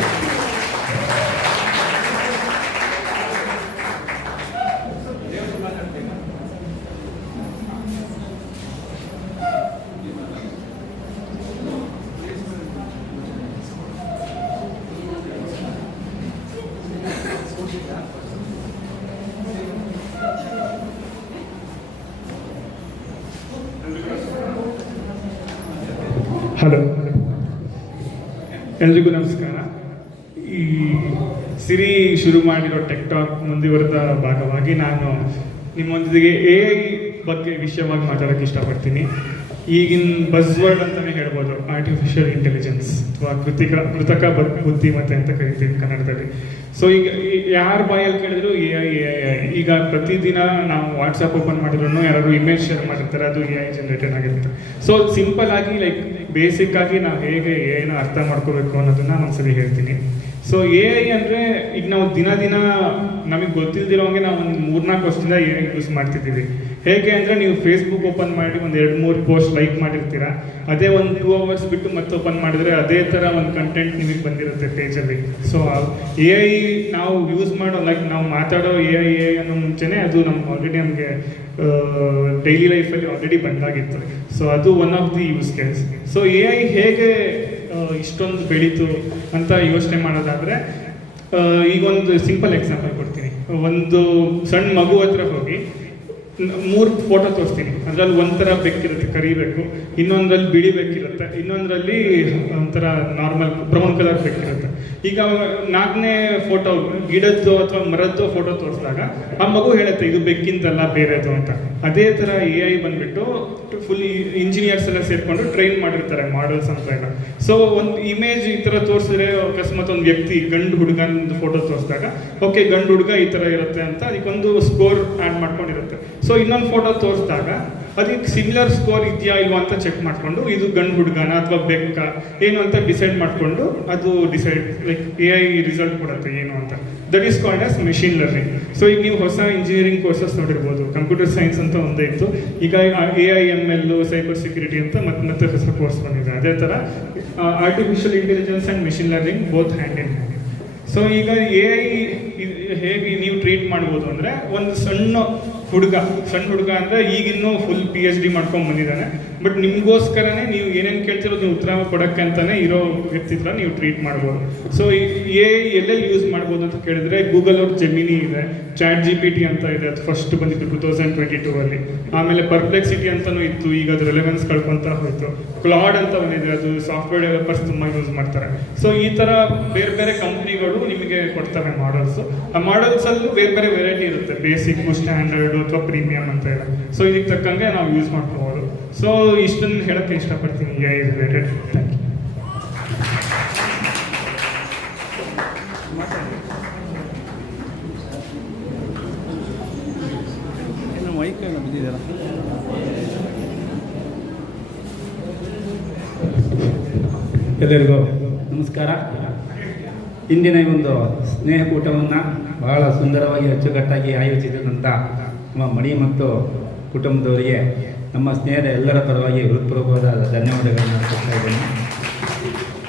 ಹಲೋ, ಎಲ್ರಿಗೂ ನಮಸ್ಕಾರ. ಈ ಸಿರಿ ಶುರು ಮಾಡಿರೋ ಟೆಕ್ ಟಾಕ್ ಮುಂದುವರೆದ ಭಾಗವಾಗಿ ನಾನು ನಿಮ್ಮೊಂದಿಗೆ AI ಬಗ್ಗೆ ವಿಷಯವಾಗಿ ಮಾತಾಡೋಕ್ಕೆ ಇಷ್ಟಪಡ್ತೀನಿ. ಈಗಿನ ಬಸ್ ವರ್ಡ್ ಅಂತಲೇ ಹೇಳ್ಬೋದು, ಆರ್ಟಿಫಿಷಿಯಲ್ ಇಂಟೆಲಿಜೆನ್ಸ್ ಅಥವಾ ಕೃತಕ ಬುದ್ಧಿಮತ್ತೆ ಅಂತ ಕರಿತೀವಿ ಕನ್ನಡದಲ್ಲಿ. ಸೊ ಈಗ ಯಾರ ಬಾಯಲ್ಲಿ ಕೇಳಿದ್ರು AI ಈಗ ಪ್ರತಿದಿನ ನಾವು ವಾಟ್ಸಪ್ ಓಪನ್ ಮಾಡಿದ್ರು ಯಾರಾದ್ರು ಇಮೇಜ್ ಶೇರ್ ಮಾಡಿರ್ತಾರೆ, ಅದು AI ಜನರೇಟೆಡ್ ಆಗಿರುತ್ತೆ. ಸೊ ಸಿಂಪಲ್ ಆಗಿ ಲೈಕ್ ಬೇಸಿಕ್ ಆಗಿ ನಾವು ಹೇಗೆ ಏನು ಅರ್ಥ ಮಾಡ್ಕೋಬೇಕು ಅನ್ನೋದನ್ನ ಒಂದ್ಸಲಿ ಹೇಳ್ತೀನಿ. ಸೊ AI ಅಂದರೆ ಈಗ ನಾವು ದಿನ ನಮಗೆ ಗೊತ್ತಿಲ್ದಿರೋಂಗೆ ನಾವು ಒಂದು 3-4 ವರ್ಷದಿಂದ AI ಯೂಸ್ ಮಾಡ್ತಿದ್ದೀವಿ. ಹೇಗೆ ಅಂದರೆ ನೀವು ಫೇಸ್ಬುಕ್ ಓಪನ್ ಮಾಡಿ ಒಂದು 2-3 ಪೋಸ್ಟ್ ಲೈಕ್ ಮಾಡಿರ್ತೀರ, ಅದೇ ಒಂದು 2 ಅವರ್ಸ್ ಬಿಟ್ಟು ಮತ್ತೆ ಓಪನ್ ಮಾಡಿದ್ರೆ ಅದೇ ಥರ ಒಂದು ಕಂಟೆಂಟ್ ನಿಮಗೆ ಬಂದಿರುತ್ತೆ ಪೇಜಲ್ಲಿ. ಸೊ AI ನಾವು ಯೂಸ್ ಮಾಡೋ ಲೈಕ್ ನಾವು ಮಾತಾಡೋ AI ಅನ್ನೋ ಮುಂಚೆನೇ ಅದು ಆಲ್ರೆಡಿ ನಮಗೆ ಡೈಲಿ ಲೈಫಲ್ಲಿ ಆಲ್ರೆಡಿ ಬಂದಾಗಿತ್ತು. ಸೊ ಅದು one of the use case. So AI ಹೇಗೆ ಇಷ್ಟೊಂದು ಬೆಳೀತು ಅಂತ ಯೋಚನೆ ಮಾಡೋದಾದರೆ, ಈಗ ಒಂದು ಸಿಂಪಲ್ ಎಕ್ಸಾಂಪಲ್ ಕೊಡ್ತೀನಿ. ಒಂದು ಸಣ್ಣ ಮಗು ಹತ್ರ ಹೋಗಿ 3 ಫೋಟೋ ತೋರಿಸ್ತೀನಿ. ಅದರಲ್ಲಿ ಒಂಥರ ಬೆಕ್ಕಿರುತ್ತೆ, ಕರಿಬೇಕು, ಇನ್ನೊಂದರಲ್ಲಿ ಬಿಳಿ ಬೆಕ್ಕಿರುತ್ತೆ, ಇನ್ನೊಂದರಲ್ಲಿ ಒಂಥರ ನಾರ್ಮಲ್ ಬ್ರೌನ್ ಕಲರ್ ಬೆಕ್ಕಿರುತ್ತೆ. ಈಗ 4ನೇ ಫೋಟೋ ಗಿಡದ್ದು ಅಥವಾ ಮರದ್ದು ಫೋಟೋ ತೋರಿಸಿದಾಗ ಆ ಮಗು ಹೇಳುತ್ತೆ ಇದು ಬೆಕ್ಕಿಂತಲ್ಲ ಬೇರೆದು ಅಂತ. ಅದೇ ಥರ AI ಬಂದ್ಬಿಟ್ಟು ಫುಲ್ ಇಂಜಿನಿಯರ್ಸ್ ಎಲ್ಲ ಸೇರಿಕೊಂಡು ಟ್ರೈನ್ ಮಾಡಿರ್ತಾರೆ ಮಾಡಲ್ಸ್ ಅಂತ ಎಲ್ಲ. ಸೊ ಒಂದು ಇಮೇಜ್ ಈ ಥರ ತೋರಿಸಿದ್ರೆ ಅಕಸ್ಮಾತ್ ಒಂದು ವ್ಯಕ್ತಿ ಗಂಡು ಹುಡುಗನದು ಫೋಟೋ ತೋರಿಸಿದಾಗ ಓಕೆ ಗಂಡು ಹುಡುಗ ಈ ಥರ ಇರುತ್ತೆ ಅಂತ ಅದಕ್ಕೊಂದು ಸ್ಕೋರ್ ಆ್ಯಡ್ ಮಾಡ್ಕೊಂಡಿರುತ್ತೆ. ಸೊ ಇನ್ನೊಂದು ಫೋಟೋ ತೋರಿಸಿದಾಗ ಅದಕ್ಕೆ ಸಿಮಿಲರ್ ಸ್ಕೋರ್ ಇದೆಯಾ ಇಲ್ವಾ ಅಂತ ಚೆಕ್ ಮಾಡಿಕೊಂಡು ಇದು ಗಂಡು ಹುಡುಗನ ಅಥವಾ ಬೆಕ್ಕ ಏನು ಅಂತ ಡಿಸೈಡ್ ಮಾಡಿಕೊಂಡು ಅದು ಡಿಸೈಡ್ ಲೈಕ್ AI ರಿಸಲ್ಟ್ ಕೊಡುತ್ತೆ ಏನು ಅಂತ. That is called as machine learning. So ಈಗ ನೀವು ಹೊಸ ಇಂಜಿನಿಯರಿಂಗ್ ಕೋರ್ಸಸ್ ನೋಡಿರ್ಬೋದು, ಕಂಪ್ಯೂಟರ್ ಸೈನ್ಸ್ ಅಂತ ಒಂದೇ ಇತ್ತು, ಈಗ AI ML ಸೈಬರ್ ಸೆಕ್ಯೂರಿಟಿ ಅಂತ ಮತ್ತೆ ಹೊಸ ಕೋರ್ಸ್ ಬಂದಿದೆ. ಅದೇ ಥರ artificial intelligence and machine learning both hand in hand. So ಈಗ AI ಹೇಗೆ ನೀವು ಟ್ರೀಟ್ ಮಾಡ್ಬೋದು ಅಂದರೆ, ಒಂದು ಸಣ್ಣ ಹುಡುಗ ಅಂದರೆ ಈಗಿನ್ನೂ ಫುಲ್ PhD ಮಾಡ್ಕೊಂಡು ಬಂದಿದ್ದಾನೆ, ಬಟ್ ನಿಮಗೋಸ್ಕರನೇ ನೀವು ಏನೇನು ಕೇಳ್ತಿರೋ ನೀವು ಉತ್ತರ ಕೊಡೋಕ್ಕೆ ಅಂತಲೇ ಇರೋ ವ್ಯಕ್ತಿ ಥರ ನೀವು ಟ್ರೀಟ್ ಮಾಡ್ಬೋದು. ಸೊ AI ಎಲ್ಲೆಲ್ಲಿ ಯೂಸ್ ಮಾಡ್ಬೋದು ಅಂತ ಕೇಳಿದ್ರೆ, ಗೂಗಲ್ ಅವ್ರ ಜೆಮಿನಿ ಇದೆ, ChatGPT ಅಂತ ಇದೆ, ಅದು ಫಸ್ಟ್ ಬಂದಿತ್ತು 2022 ಆಮೇಲೆ ಪರ್ಪ್ಲೆಕ್ಸಿಟಿ ಅಂತಲೂ ಇತ್ತು, ಈಗ ಅದು ರೆಲೆವೆನ್ಸ್ ಕಳ್ಕೊತಾ ಹೋಯಿತು. ಕ್ಲಾಡ್ ಅಂತ ಬಂದಿದೆ, ಅದು ಸಾಫ್ಟ್ವೇರ್ ಡೆವಲಪರ್ಸ್ ತುಂಬ ಯೂಸ್ ಮಾಡ್ತಾರೆ. ಸೊ ಈ ಥರ ಬೇರೆ ಬೇರೆ ಕಂಪ್ನಿಗಳು ನಿಮಗೆ ಕೊಡ್ತವೆ ಮಾಡಲ್ಸು. ಆ ಮಾಡಲ್ಸಲ್ಲೂ ಬೇರೆ ಬೇರೆ ವೆರೈಟಿ ಇರುತ್ತೆ, ಬೇಸಿಕ್, ಸ್ಟ್ಯಾಂಡರ್ಡು ಅಥವಾ ಪ್ರೀಮಿಯಂ ಅಂತ ಇದೆ. ಸೊ ಇದಕ್ಕೆ ತಕ್ಕಂಗೆ ನಾವು ಯೂಸ್ ಮಾಡ್ಕೋಬೋದು. ಸೊ ಇಷ್ಟನ್ನು ಹೇಳೋಕ್ಕೆ ಇಷ್ಟಪಡ್ತೀನಿ AI ರಿಲೇಟೆಡ್. Thank you. ಏನು ಮೈಕ್ ಬಿದ್ದಿದೆಯಲ್ಲ? ಎಲ್ಲರಿಗೂ ನಮಸ್ಕಾರ. ಇಂದಿನ ಈ ಒಂದು ಸ್ನೇಹಕೂಟವನ್ನು ಬಹಳ ಸುಂದರವಾಗಿ ಅಚ್ಚುಕಟ್ಟಾಗಿ ಆಯೋಜಿಸಿದಂಥ ನಮ್ಮ ಮಣಿ ಮತ್ತು ಕುಟುಂಬದವರಿಗೆ ನಮ್ಮ ಸ್ನೇಹದ ಎಲ್ಲರ ಪರವಾಗಿ ಹೃತ್ಪೂರ್ವಕವಾದ ಧನ್ಯವಾದಗಳನ್ನು ಅರ್ಪಿಸ್ತಾ ಇದ್ದೇನೆ.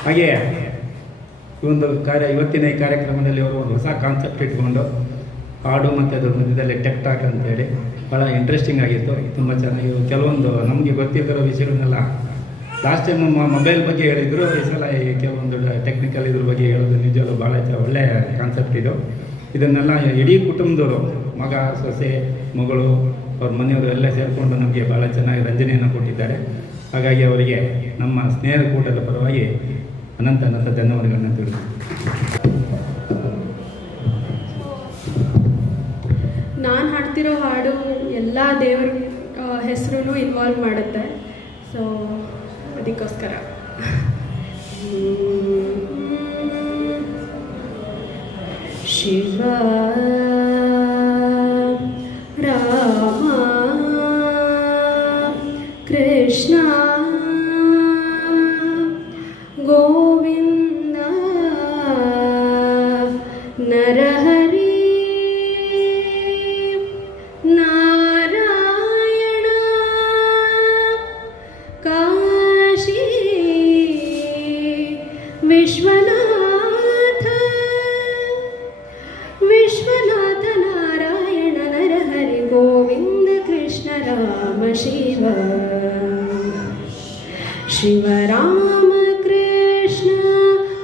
ಹಾಗೆಯೇ ಈ ಒಂದು ಇವತ್ತಿನ ಈ ಕಾರ್ಯಕ್ರಮದಲ್ಲಿ ಅವರು ಒಂದು ಹೊಸ ಕಾನ್ಸೆಪ್ಟ್ ಇಟ್ಕೊಂಡು ಹಾಡು ಮತ್ತು ಅದರ ಮಧ್ಯದಲ್ಲಿ ಟೆಕ್ ಟಾಕ್ ಅಂತೇಳಿ ಭಾಳ ಇಂಟ್ರೆಸ್ಟಿಂಗ್ ಆಗಿತ್ತು, ತುಂಬ ಚೆನ್ನಾಗಿ. ಕೆಲವೊಂದು ನಮಗೆ ಗೊತ್ತಿದ್ದಿರೋ ವಿಷಯಗಳನ್ನೆಲ್ಲ ಲಾಸ್ಟ್ ಟೈಮ್ ಮೊಬೈಲ್ ಬಗ್ಗೆ ಹೇಳಿದರು, ಈ ಸಲ ಕೆಲವೊಂದು ಟೆಕ್ನಿಕಲ್ ಇದ್ರ ಬಗ್ಗೆ ಹೇಳೋದು ನಿಜವೂ ಭಾಳ ಒಳ್ಳೆಯ ಕಾನ್ಸೆಪ್ಟ್ ಇದು. ಇದನ್ನೆಲ್ಲ ಇಡೀ ಕುಟುಂಬದವರು, ಮಗ, ಸೊಸೆ, ಮಗಳು, ಅವ್ರ ಮನೆಯವರು ಎಲ್ಲ ಸೇರಿಕೊಂಡು ನಮಗೆ ಭಾಳ ಚೆನ್ನಾಗಿ ರಂಜನೆಯನ್ನು ಕೊಟ್ಟಿದ್ದಾರೆ. ಹಾಗಾಗಿ ಅವರಿಗೆ ನಮ್ಮ ಸ್ನೇಹದ ಕೂಟದ ಪರವಾಗಿ ಅನಂತ ಧನ್ಯವಾದಗಳನ್ನು ತಿಳಿಸಿ. ನಾನು ಹಾಡ್ತಿರೋ ಹಾಡು ಎಲ್ಲ ದೇವ್ರ ಹೆಸರು ಇನ್ವಾಲ್ವ್ ಮಾಡುತ್ತೆ. ಸೊ ಅದಕ್ಕೋಸ್ಕರ ಶಿವ ರಾಮ ಕೃಷ್ಣ ಗೋವಿಂದ ನರಹರಿ ನಾರಾಯಣ ಕಾಶಿ ವಿಶ್ವನಾಥ ವಿಶ್ವನಾಥ ನಾರಾಯಣ ನರಹರಿ ಗೋವಿಂದ ಕೃಷ್ಣ ರಾಮ ಶಿವ ಶಿವ ರಾಮ ಕೃಷ್ಣ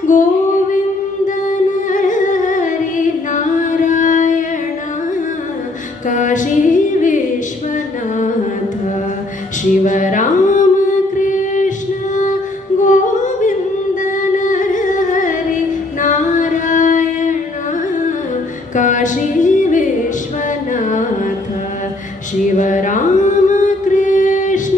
ಗೋವಿಂದ ನರಹರಿ ನಾರಾಯಣ ಕಾಶಿ ವಿಶ್ವನಾಥ ಶಿವ ರಾಮ ಕೃಷ್ಣ ಗೋವಿಂದ ನರಹರಿ ನಾರಾಯಣ ಕಾಶಿ ವಿಶ್ವನಾಥ ಶಿವ ರಾಮ ಕೃಷ್ಣ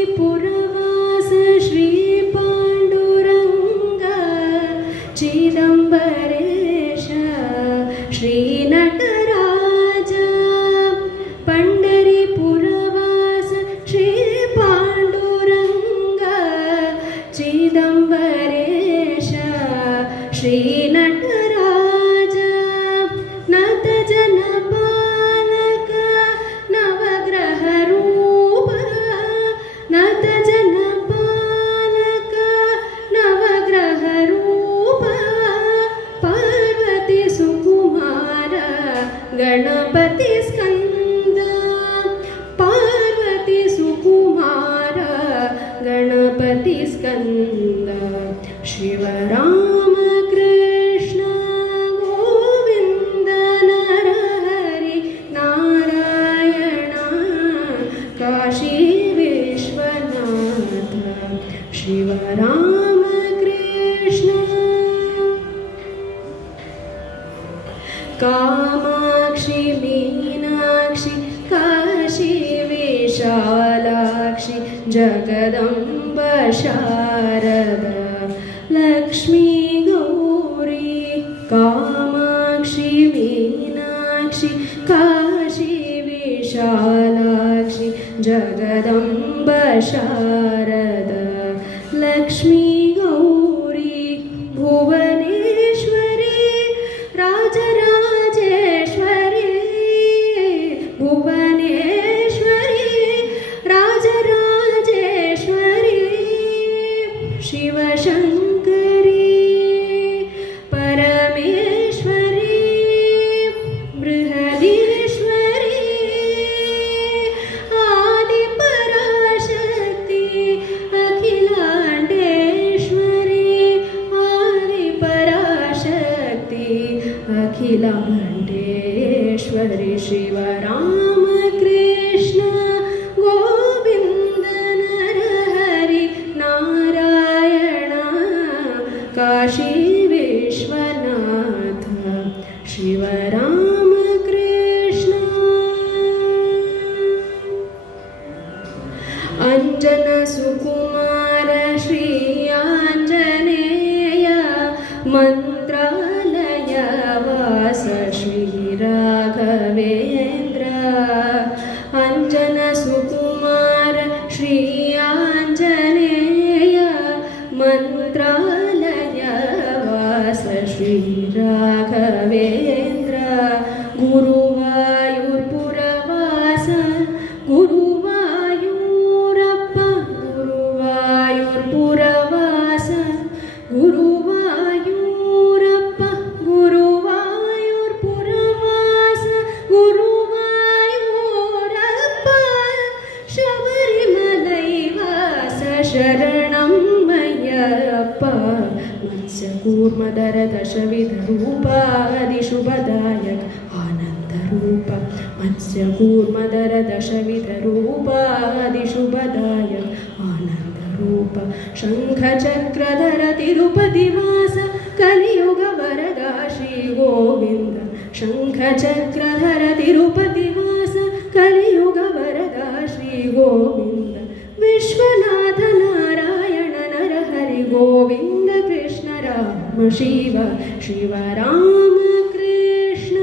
पंढरीपुरवास श्री पांडुरंग चिदंबरेश श्री नटराज पंढरीपुरवास श्री पांडुरंग चिदंबरेश श्री नटराज नत जनपालक नवग्रह रूप नत जनपालक नवग्रह रूप पार्वती सुकुमार गणपति स्कंद पार्वती सुकुमार गणपति स्कंद शिव राम कृष्ण गोविंद नरहरि नारायण काशी विश्वनाथ शिव राम कृष्ण कामाक्षि मीनाक्षि काशी विशालाक्षि जगदम्ब शारद लक्ष्मी गौरी कामाक्षि मीनाक्षि काशी विशालाक्षि जगदम्ब शारद लक्ष्मी गौरी भुवनेश्वरी राजराजेश्वरी भुवनेश्वरी राजराजेश्वरी शिवशङ्करी परमेश्वरी बृहदीश्वरी आदिपराशक्ति अखिलाण्डेश्वरी आदिपराशक्ति अखिलाण्डेश्वरी शिव राम कृष्ण गोविन्द नरहरि नारायण काशी विश्वनाथ शिव राम कृष्ण अंजन सुकुमार श्री आंजनेय मंत्रालय वास श्री राघवेन्द्र अंजन सुकुमार श्री आंजनेय मंत्रालय वास श्री राघवेन्द्र गुरुवायूरपुरवास गुरुवायूरप्प गुरुवायूरपुरवास गुरुवायूरप्प गुरुवायूरपुरवास गुरुवायूरप्प शबरिमलैवास शरणं मय्यप्प मत्स्यकूर्मधर दशविधरूपादिशुभदायक आनन्दरूप मत्स्यकूर्मधर दशविधरूपादिशुभदायक आनन्दरूप शङ्खचक्रधर तिरुपतिवास कलियुग वरदा श्री गोविन्द ಶಂಖಚಕ್ರಧರ ತಿರುಪತಿವಾಸ ಕಲಿಯುಗ ವರದ ಶ್ರೀ ಗೋವಿಂದ ವಿಶ್ವನಾಥ ನಾರಾಯಣ ನರಹರಿ ಗೋವಿಂದ ಕೃಷ್ಣ ರಾಮ ಶಿವ ಶಿವ ರಾಮ ಕೃಷ್ಣ